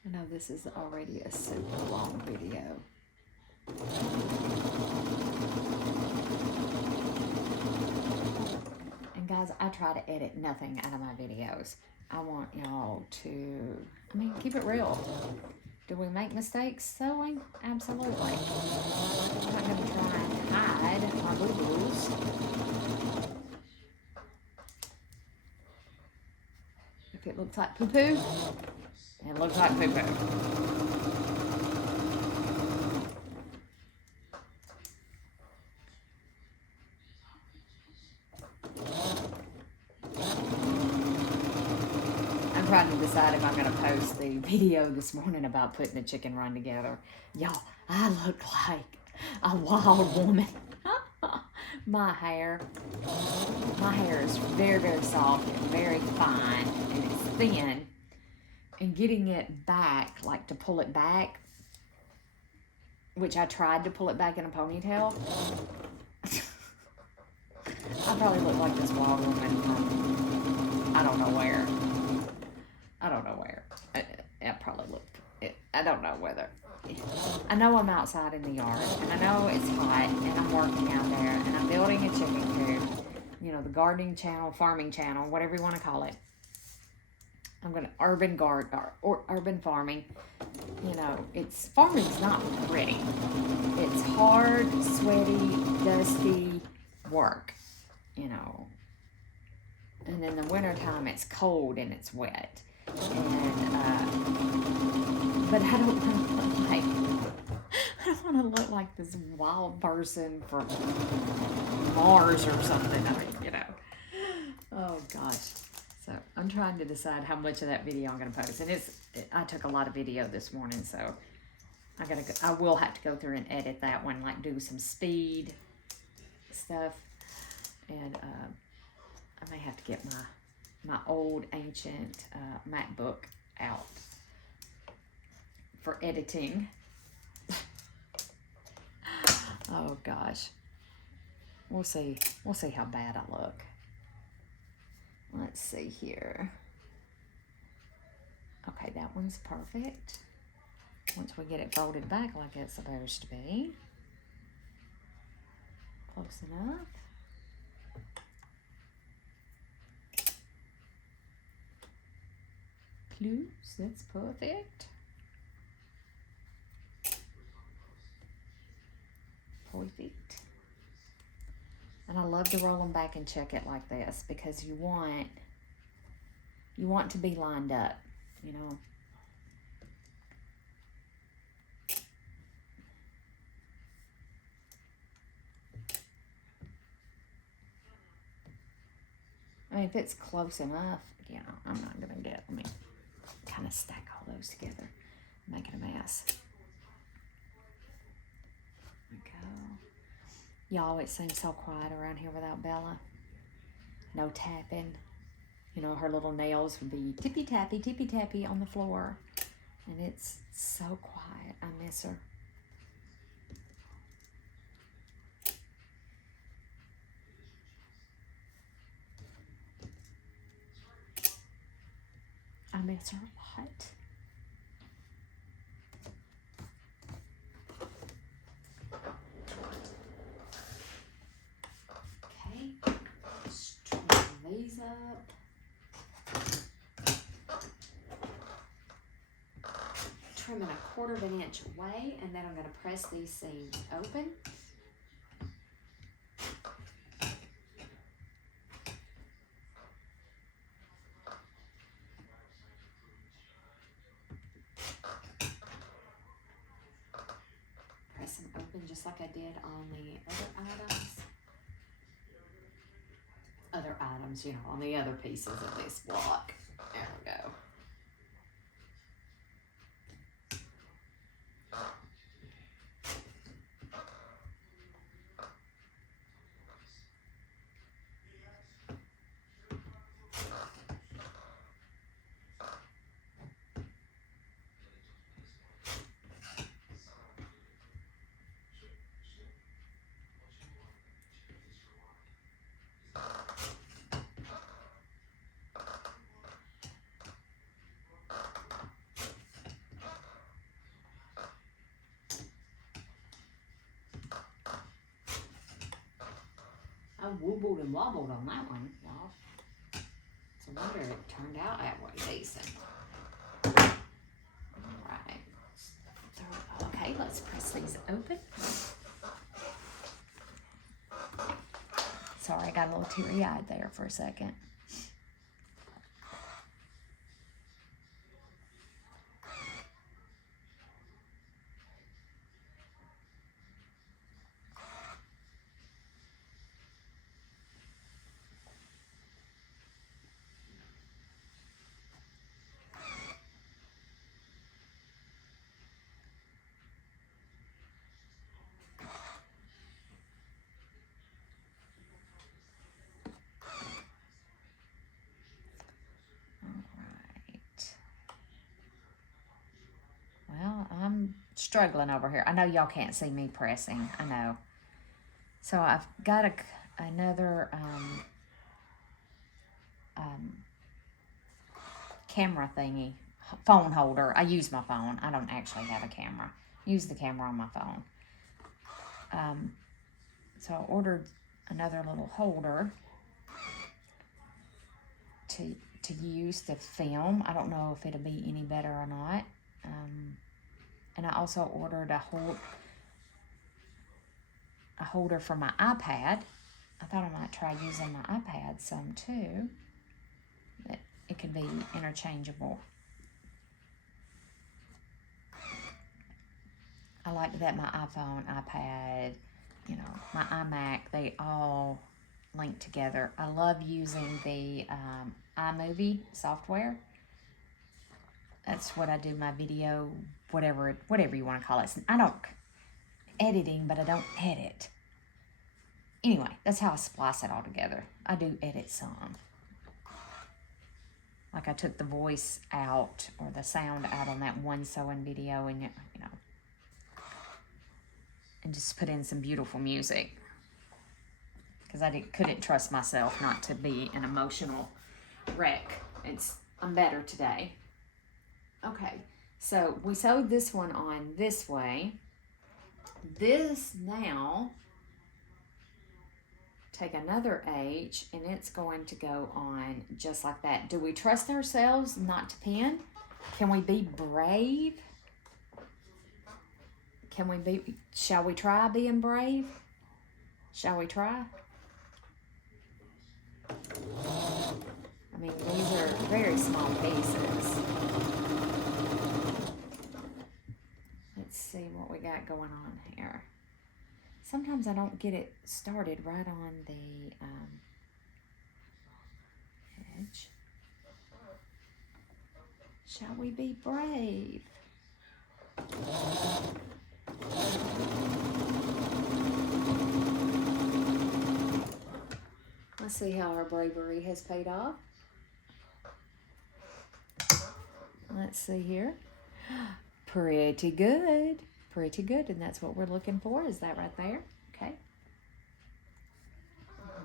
I know this is already a super long video. And guys, I try to edit nothing out of my videos. I want y'all to, keep it real. Do we make mistakes sewing? Absolutely. I'm not going to try and hide my boo-boos. If it looks like poo-poo, it looks like poo-poo. I'm trying to decide if I'm going to post the video this morning about putting the chicken run together. Y'all, I look like a wild woman. My hair is very, very soft and very fine, and it's thin. And getting it back, like to pull it back, which I tried to pull it back in a ponytail. I probably look like this wild woman from I don't know where. I probably look, I don't know whether. I know I'm outside in the yard, and I know it's hot, and I'm working out there, and I'm building a chicken coop. You know, the gardening channel, farming channel, whatever you want to call it. I'm going to urban farming. You know, farming's not pretty. It's hard, sweaty, dusty work, you know. And in the wintertime, it's cold and it's wet. But I don't want to look like this wild person from Mars or something. You know. Oh gosh. So. trying to decide how much of that video I'm going to post. And I took a lot of video this morning, so I will have to go through and edit that one, like do some speed stuff. And I may have to get my old ancient MacBook out for editing. Oh gosh. We'll see how bad I look. Let's see here. Okay, that one's perfect. Once we get it folded back like it's supposed to be. Close enough. Close, that's perfect. Perfect. And I love to roll them back and check it like this because you want to be lined up, you know. I mean, if it's close enough, you know, I'm not gonna let me kind of stack all those together, make it a mess. There we go. Y'all, it seems so quiet around here without Bella. No tapping. You know, her little nails would be tippy tappy on the floor. And it's so quiet. I miss her. I miss her a lot. Okay, let's trim these up. Trimming 1/4 of an inch away, and then I'm going to press these seams open. Press them open just like I did on the other items, you know, on the other pieces of this block. There we go. I wobbled and wobbled on that one, y'all. So I wonder it turned out halfway decent. Alright. Okay, let's press these open. Sorry, I got a little teary-eyed there for a second. Well, I'm struggling over here. I know y'all can't see me pressing. I know. So I've got another camera thingy, phone holder. I use my phone. I don't actually have a camera. Use the camera on my phone. So I ordered another little holder to use to film. I don't know if it'll be any better or not. And I also ordered a holder for my iPad. I thought I might try using my iPad some too. That it could be interchangeable. I like that my iPhone, iPad, you know, my iMac, they all linked together. I love using the iMovie software. That's what I do my video, whatever you want to call it. I don't editing, but I don't edit. Anyway, that's how I splice it all together. I do edit some. Like I took the voice out or the sound out on that one sewing video and, and just put in some beautiful music. Because couldn't trust myself not to be an emotional wreck. I'm better today. Okay, so we sewed this one on this way. This now, take another H and it's going to go on just like that. Do we trust ourselves not to pin? Can we be brave? Shall we try being brave? Shall we try? I mean, these are very small pieces. Let's see what we got going on here. Sometimes I don't get it started right on the edge. Shall we be brave? Let's see how our bravery has paid off. Let's see here. Pretty good. Pretty good, and that's what we're looking for. Is that right there? Okay.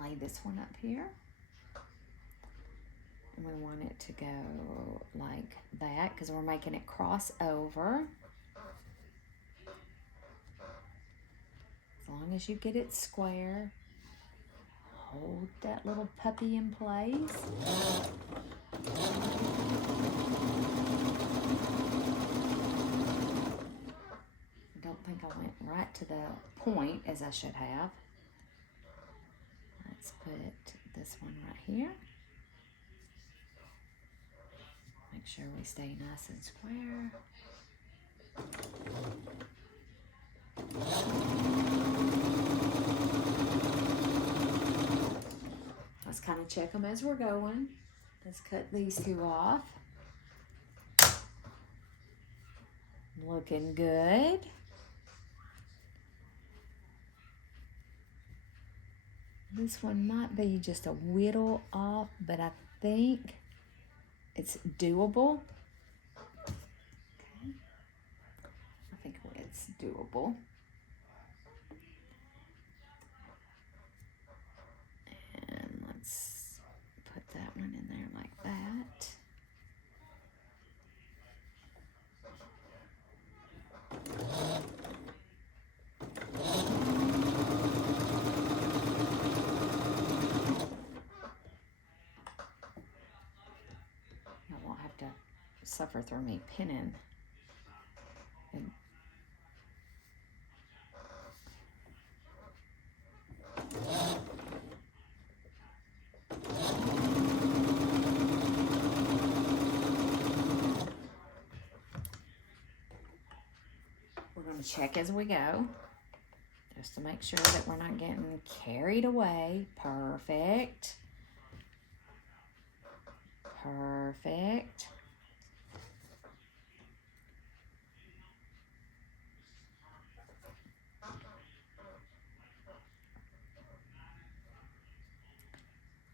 Lay this one up here. And we want it to go like that because we're making it cross over. As long as you get it square. Hold that little puppy in place. I don't think I went right to the point as I should have. Let's put this one right here. Make sure we stay nice and square. Let's kind of check them as we're going. Let's cut these two off. Looking good. This one might be just a whittle off, but I think it's doable. Okay. I think it's doable. And let's put that one in there like that. I won't have to suffer through me pinning. And we're going to check as we go, just to make sure that we're not getting carried away. Perfect. Perfect.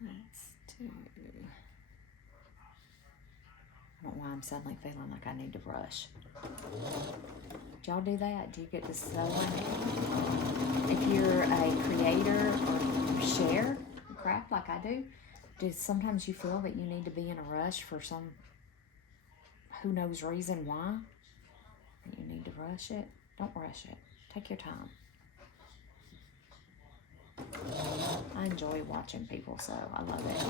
Let's do. I don't know why I'm suddenly feeling like I need to brush. Did y'all do that? Do you get to sew in it? If you're a creator or you share craft like I do sometimes you feel that you need to be in a rush for some who knows reason why? You need to rush it? Don't rush it. Take your time. I enjoy watching people sew. I love it.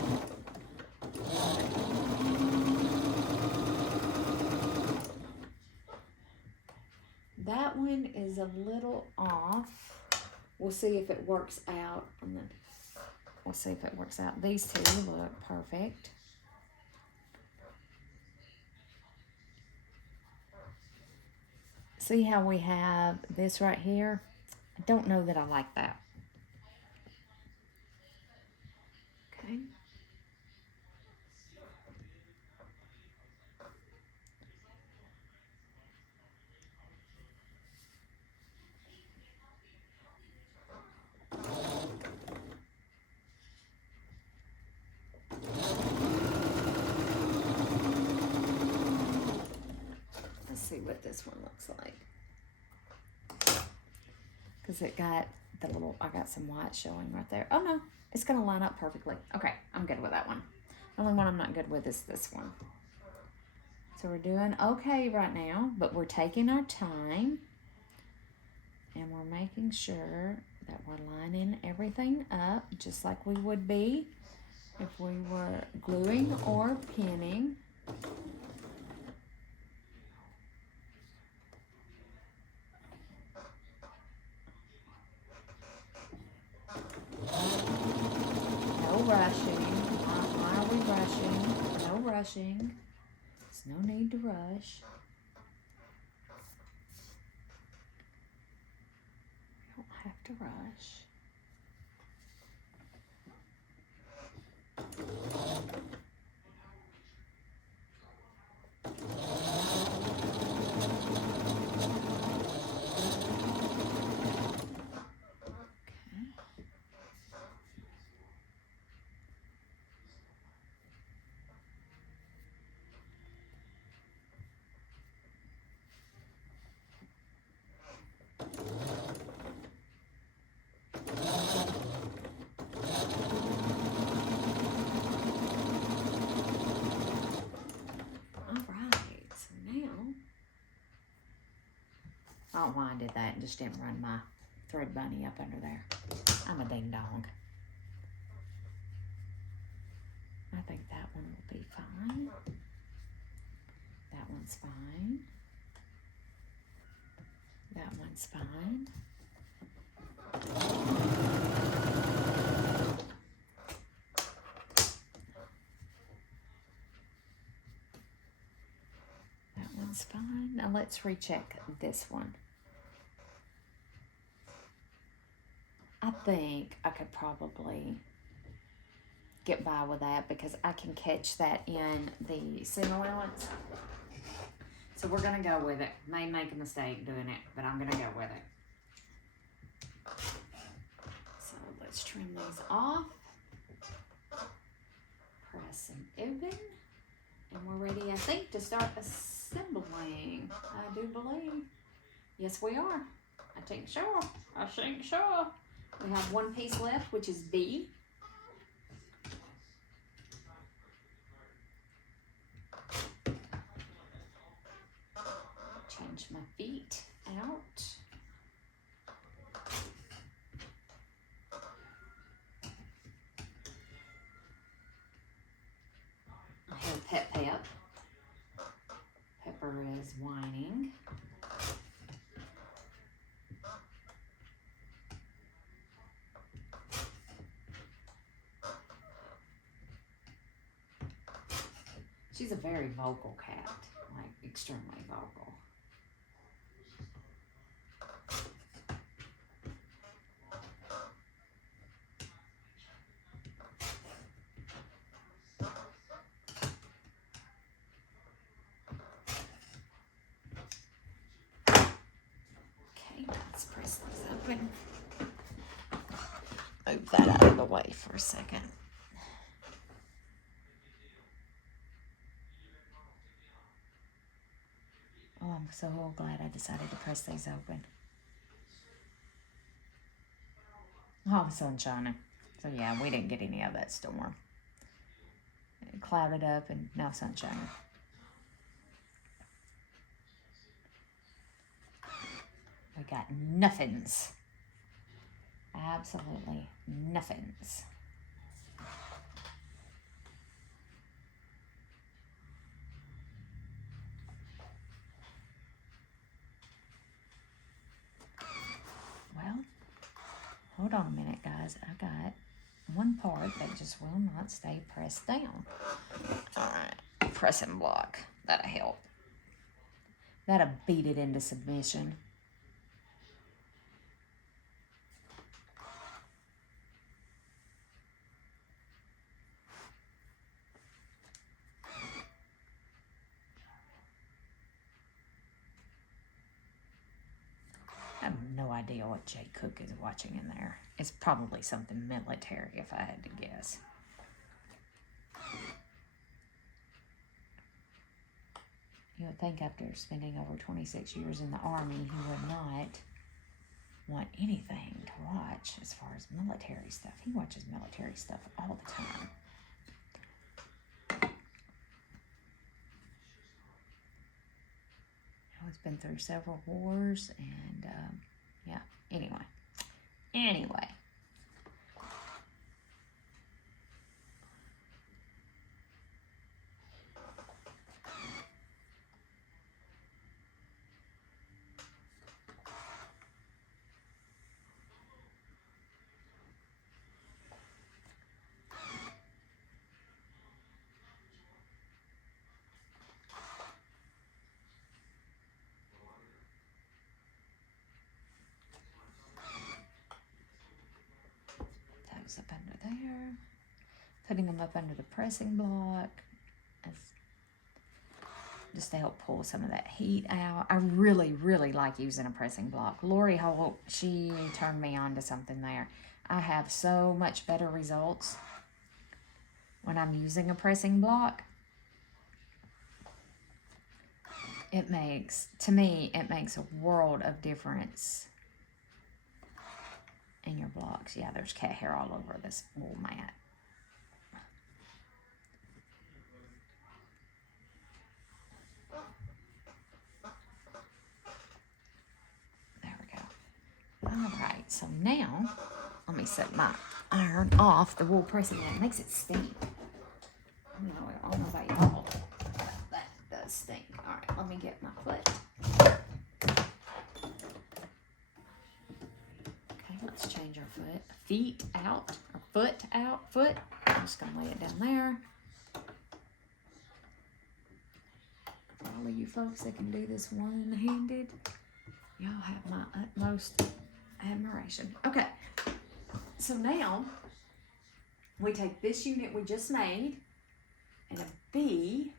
That one is a little off. We'll see if it works out. We'll see if it works out. These two look perfect. See how we have this right here? I don't know that I like that. Okay. Let's see what this one looks like. Because it got the little, I got some white showing right there. Oh no, it's gonna line up perfectly. Okay, I'm good with that one. The only one I'm not good with is this one. So we're doing okay right now, but we're taking our time and we're making sure that we're lining everything up just like we would be if we were gluing or pinning. No rushing. Why are we rushing? No rushing. There's no need to rush. We don't have to rush. I don't know why I did that and just didn't run my thread bunny up under there. I'm a ding dong. I think that one will be fine. That one's fine. That one's fine. That one's fine. Now let's recheck this one. I think I could probably get by with that because I can catch that in the seam allowance. So we're gonna go with it. May make a mistake doing it, but I'm gonna go with it. So let's trim these off. Press and open. And we're ready, I think, to start assembling. I do believe. Yes, we are. I think sure. I think sure. We have one piece left, which is B. Change my feet out. I have Pep. Pepper is whining. She's a very vocal cat, like extremely vocal. Okay, let's press these open. Move that out of the way for a second. Oh, I'm so glad I decided to press these open. Oh, the sun's shining. So yeah, we didn't get any of that storm. It clouded up and now sun's shining. We got nothings. Absolutely nothings. Well, hold on a minute, guys. I got one part that just will not stay pressed down. All right, pressing block. That'll help. That'll beat it into submission. idea what Jay Cook is watching in there. It's probably something military, if I had to guess. You would think after spending over 26 years in the Army, he would not want anything to watch as far as military stuff. He watches military stuff all the time. He's been through several wars, and yeah, anyway. Those up under there. Putting them up under the pressing block just to help pull some of that heat out. I really, really like using a pressing block. Lori Holt, she turned me on to something there. I have so much better results when I'm using a pressing block. To me, it makes a world of difference in your blocks. Yeah, there's cat hair all over this wool mat. There we go. All right, so now let me set my iron off the wool pressing mat. It makes it stink. I don't know about y'all, but that does stink. All right, let me get my foot. Okay, let's change our foot. Feet out, or foot out, foot. I'm just gonna lay it down there. For all of you folks that can do this one-handed, y'all have my utmost admiration. Okay, so now we take this unit we just made and a B.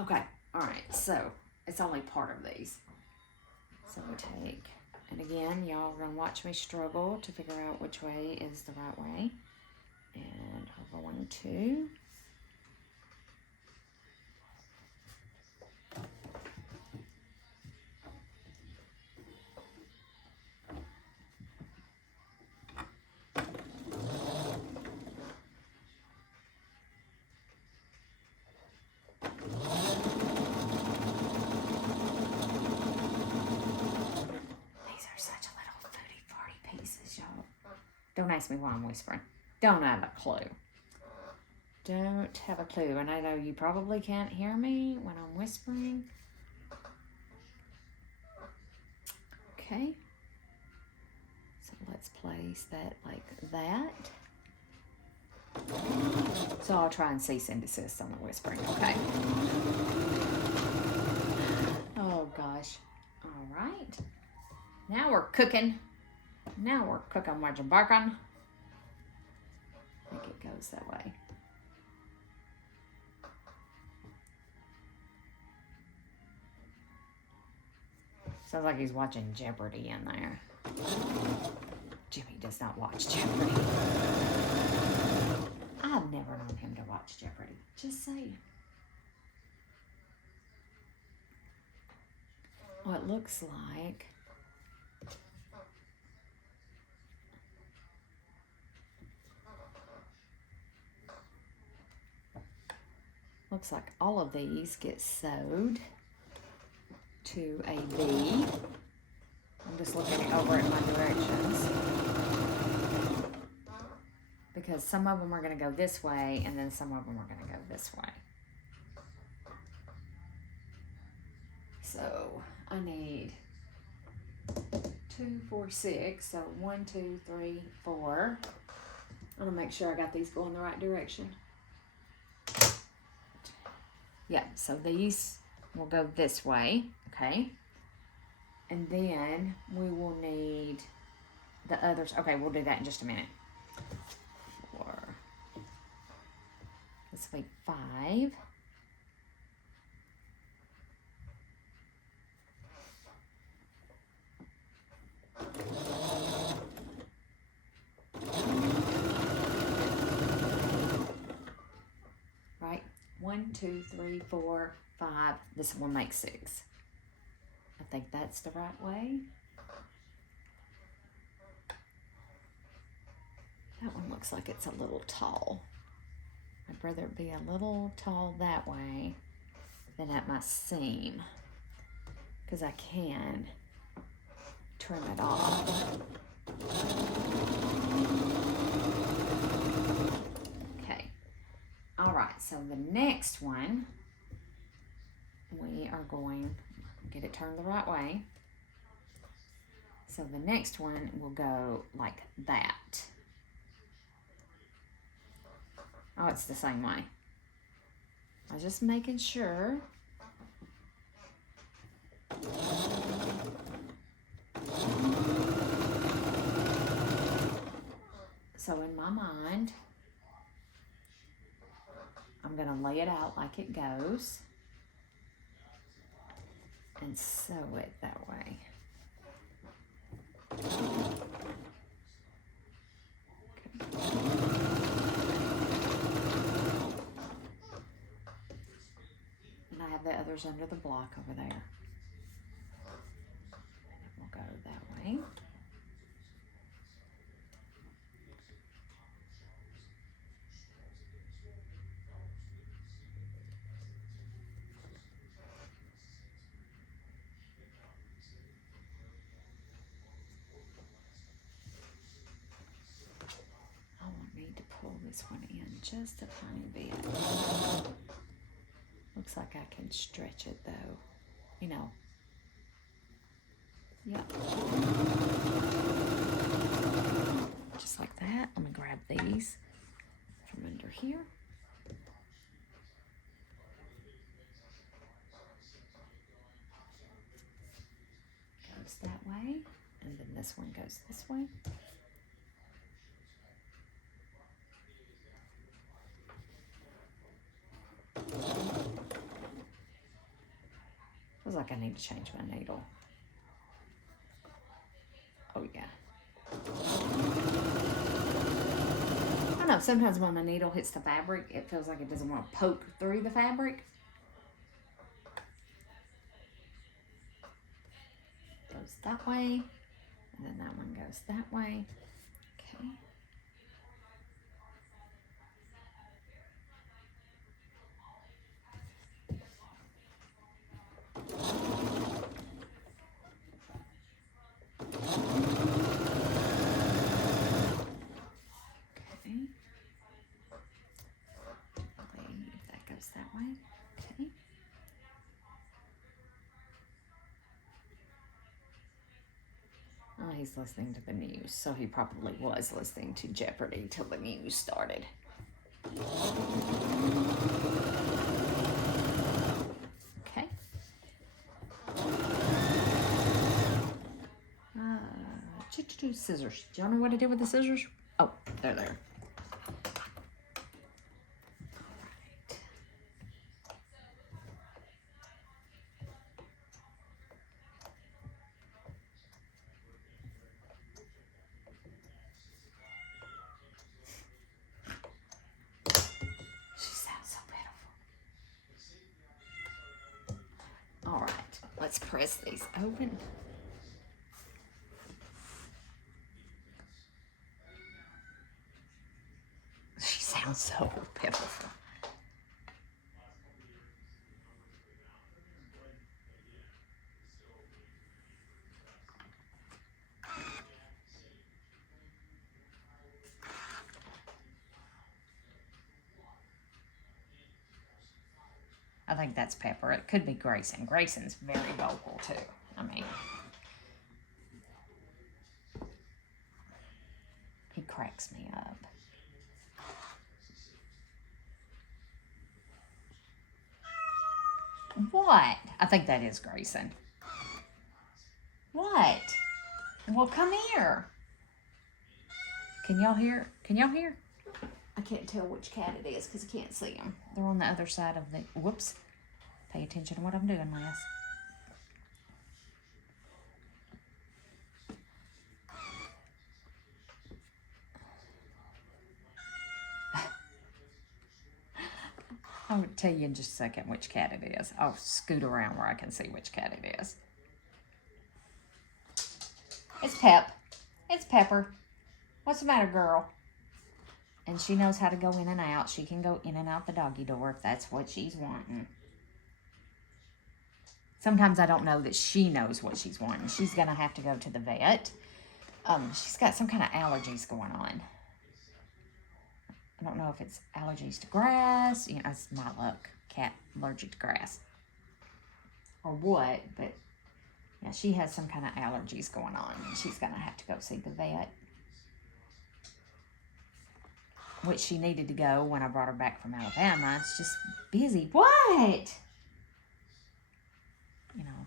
Okay, all right, so it's only part of these. So we take, and again, y'all are gonna watch me struggle to figure out which way is the right way. And we're going to don't ask me why I'm whispering. Don't have a clue. Don't have a clue. And I know you probably can't hear me when I'm whispering. Okay. So let's place that like that. So I'll try and cease and desist on the whispering, okay? Oh gosh. All right. Now we're cooking. Now we're cooking with your bacon. I think it goes that way. Sounds like he's watching Jeopardy in there. Jimmy does not watch Jeopardy. I've never known him to watch Jeopardy. Just saying. Well, it looks like all of these get sewed to a V. I'm just looking over at my directions because some of them are going to go this way and then some of them are going to go this way. So I need 2, 4, 6. So 1, 2, 3, 4. I want to make sure I got these going the right direction. Yeah, so these will go this way, okay? And then we will need the others. Okay, we'll do that in just a minute. 4. This will be 5. 1, 2, 3, 4, 5. This will make 6. I think that's the right way. That one looks like it's a little tall. I'd rather it be a little tall that way than at my seam, because I can trim it off. Okay. All right, so the next one, we are going to get it turned the right way. So the next one will go like that. Oh, it's the same way. I was just making sure. So in my mind, I'm going to lay it out like it goes and sew it that way. And I have the others under the block over there. And it will go that way. I will need to pull this one in just a tiny bit. Looks like I can stretch it though, you know. Yep. Just like that. I'm gonna grab these from under here. Goes that way, and then this one goes this way. Feels like I need to change my needle. Oh yeah. I know sometimes when my needle hits the fabric, it feels like it doesn't want to poke through the fabric. Goes that way, and then that one goes that way. Okay. That way. Okay. Oh, he's listening to the news, so he probably was listening to Jeopardy till the news started. Okay. Scissors. Do y'all know what I did with the scissors? Oh, they're there. All right, let's press these open. She sounds so pitiful. I think that's Pepper. It could be Grayson. Grayson's very vocal too. I mean, he cracks me up. What? I think that is Grayson. What? Well, come here. Can y'all hear? Can y'all hear? I can't tell which cat it is because I can't see them. They're on the other side of the... Whoops. Pay attention to what I'm doing, Les. I I'll tell you in just a second which cat it is. I'll scoot around where I can see which cat it is. It's Pep. It's Pepper. What's the matter, girl? And she knows how to go in and out. She can go in and out the doggy door if that's what she's wanting. Sometimes I don't know that she knows what she's wanting. She's going to have to go to the vet. She's got some kind of allergies going on. I don't know if it's allergies to grass. You know, it's my luck. Cat allergic to grass. Or what, but yeah, she has some kind of allergies going on. She's going to have to go see the vet. Which she needed to go when I brought her back from Alabama. It's just busy. What? You know.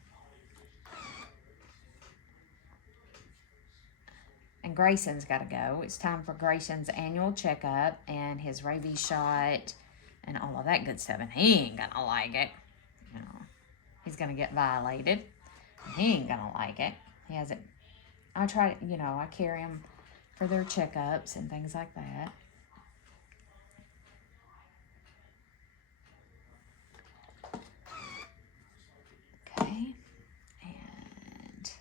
And Grayson's got to go. It's time for Grayson's annual checkup and his rabies shot and all of that good stuff. And he ain't going to like it. You know, he's going to get violated. He ain't going to like it. He hasn't. I try, you know, I carry him for their checkups and things like that. Okay. And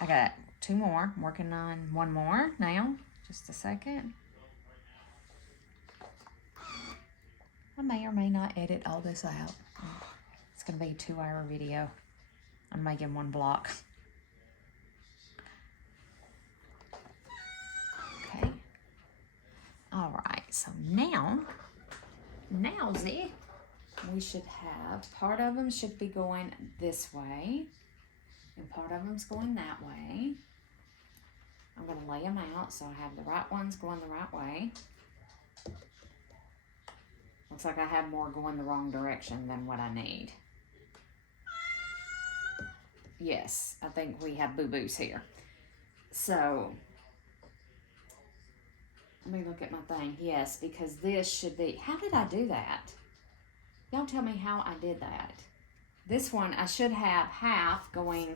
I got 2 more. I'm working on 1 more now. Just a second. I may or may not edit all this out. It's going to be a 2-hour video. I'm making 1 block. Okay. All right. So nowsy, we should have, part of them should be going this way. And part of them's going that way. I'm going to lay them out so I have the right ones going the right way. Looks like I have more going the wrong direction than what I need. Yes, I think we have boo-boos here. So, let me look at my thing. Yes, because this should be, how did I do that? Y'all tell me how I did that. This one, I should have half going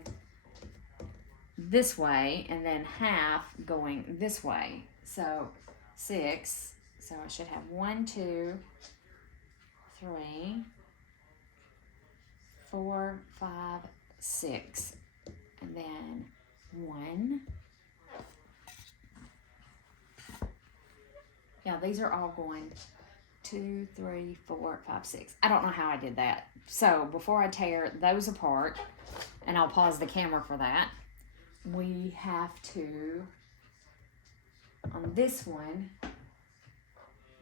this way and then half going this way. So 6. So I should have 1, 2, 3, 4, 5, 6. And then 1. Yeah, these are all going 2, 3, 4, 5, 6. I don't know how I did that. So before I tear those apart, and I'll pause the camera for that, we have to, on this one,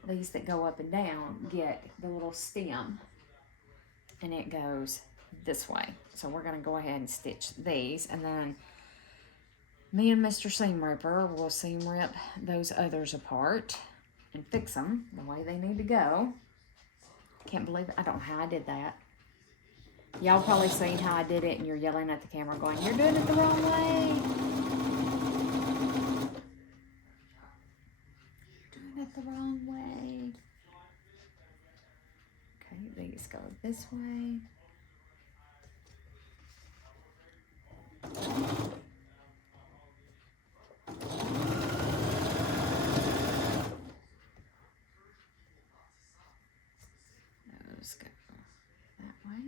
these that go up and down, get the little stem, and it goes this way. So we're going to go ahead and stitch these, and then me and Mr. Seam Ripper will seam rip those others apart and fix them the way they need to go. I can't believe it. I don't know how I did that. Y'all probably seen how I did it and you're yelling at the camera going, you're doing it the wrong way. You're doing it the wrong way. Okay, these go this way. Those go that way.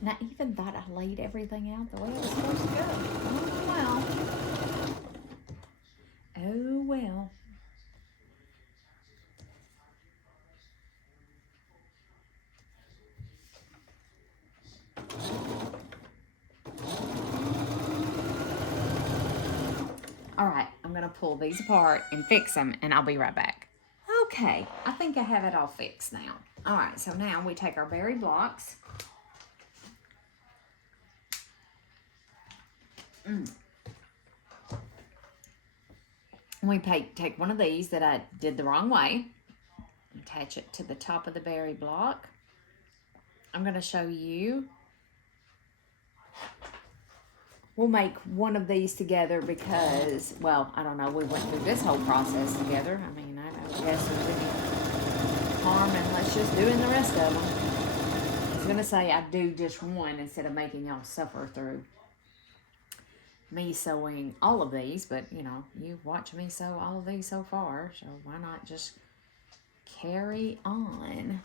And I even thought I laid everything out the way it was supposed to go. Oh, well. Oh, well. All right, I'm going to pull these apart and fix them, and I'll be right back. Okay, I think I have it all fixed now. All right, so now we take our berry blocks. We take one of these that I did the wrong way, attach it to the top of the berry block. I'm going to show you. We'll make one of these together because, well, I don't know, we went through this whole process together. I mean, I don't guess there's any harm in let's just doing the rest of them. I was going to say I'd do just one instead of making y'all suffer through me sewing all of these, but you know, you've watched me sew all of these so far, so why not just carry on?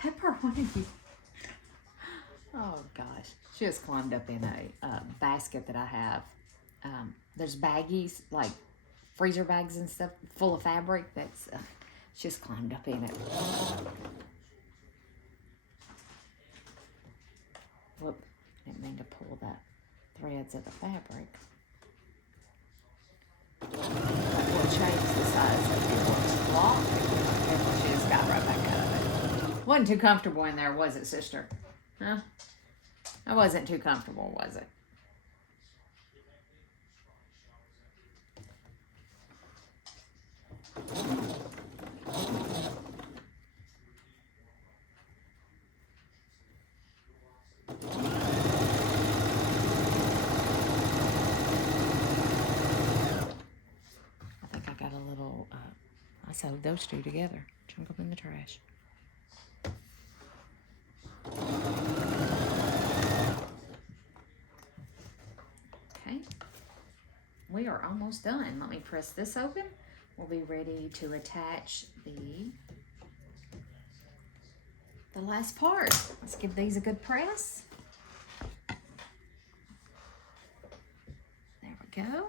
Pepperoni. Oh gosh, she just climbed up in a basket that I have. There's baggies, like freezer bags and stuff, full of fabric. That's she just climbed up in it. Whoop! Didn't mean to pull the threads of the fabric. We'll change the size of your block. She just got right back out of it. Wasn't too comfortable in there, was it, sister? Huh? I wasn't too comfortable, was it? I think I got a little, I sewed those two together. Chunk them in the trash. Okay. We are almost done. Let me press this open. We'll be ready to attach the last part. Let's give these a good press. There we go.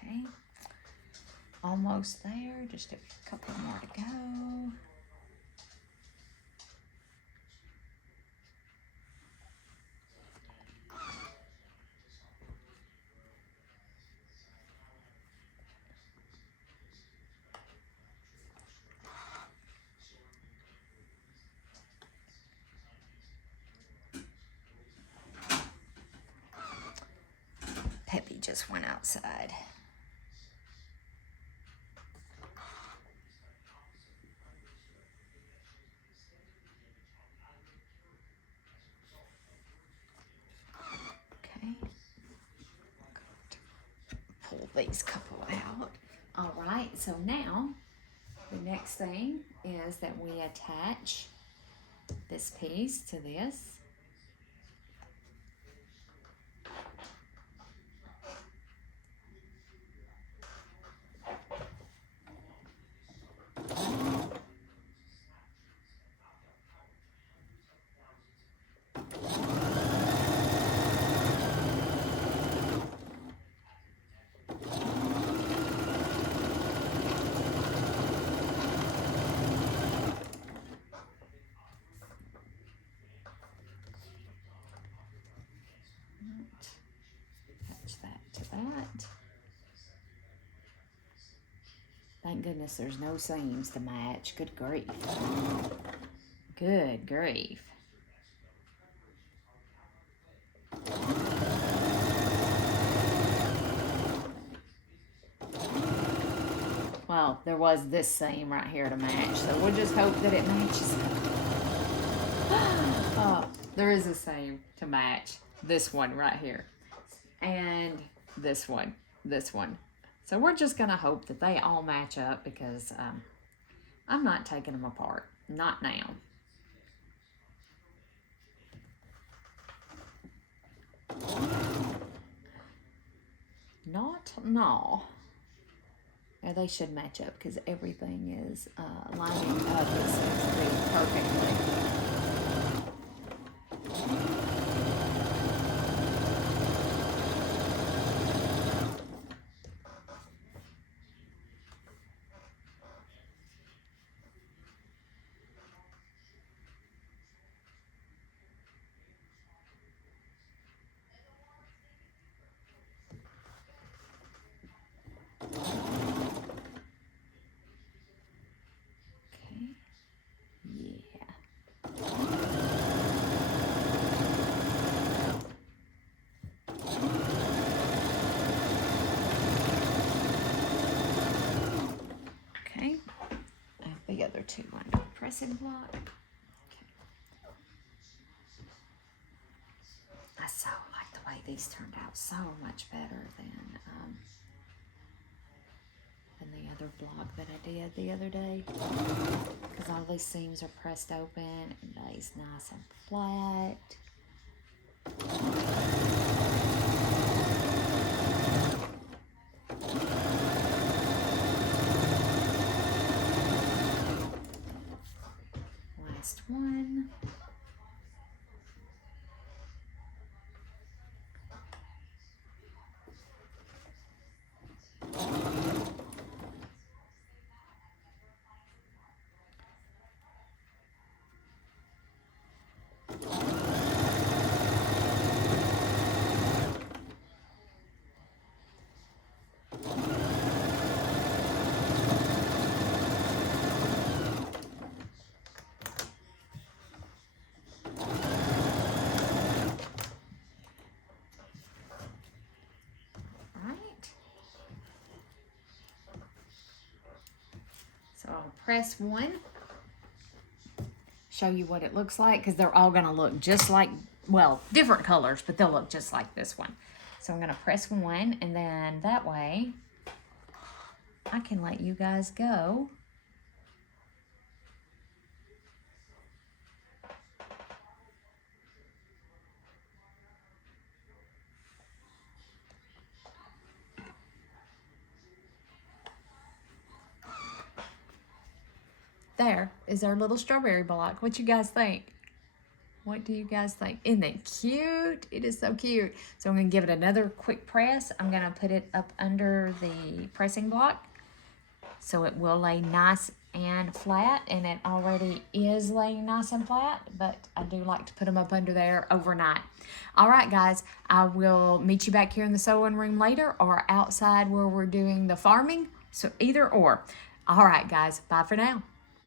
Okay, almost there, just a couple more to go. Peppy just went outside. Okay. Pull these couple out. All right, so now the next thing is that we attach this piece to this. Thank goodness there's no seams to match. Good grief. Good grief. Well, there was this seam right here to match, so we'll just hope that it matches. Oh, there is a seam to match this one right here. And this one. So we're just going to hope that they all match up because I'm not taking them apart. Not now. Not now. Yeah, they should match up because everything is lining up. It seems to be perfectly. The other two under pressing block. Okay. I so like the way these turned out so much better than the other block that I did the other day. Because all these seams are pressed open and lays nice and flat. Last one. So I'll press one, show you what it looks like, because they're all going to look just like, well, different colors, but they'll look just like this one. So I'm going to press one, and then that way I can let you guys go. There is our little strawberry block. What you guys think? What do you guys think? Isn't it cute? It is so cute. So I'm going to give it another quick press. I'm going to put it up under the pressing block so it will lay nice and flat, and it already is laying nice and flat, but I do like to put them up under there overnight. All right, guys, I will meet you back here in the sewing room later or outside where we're doing the farming, so either or. All right, guys, bye for now.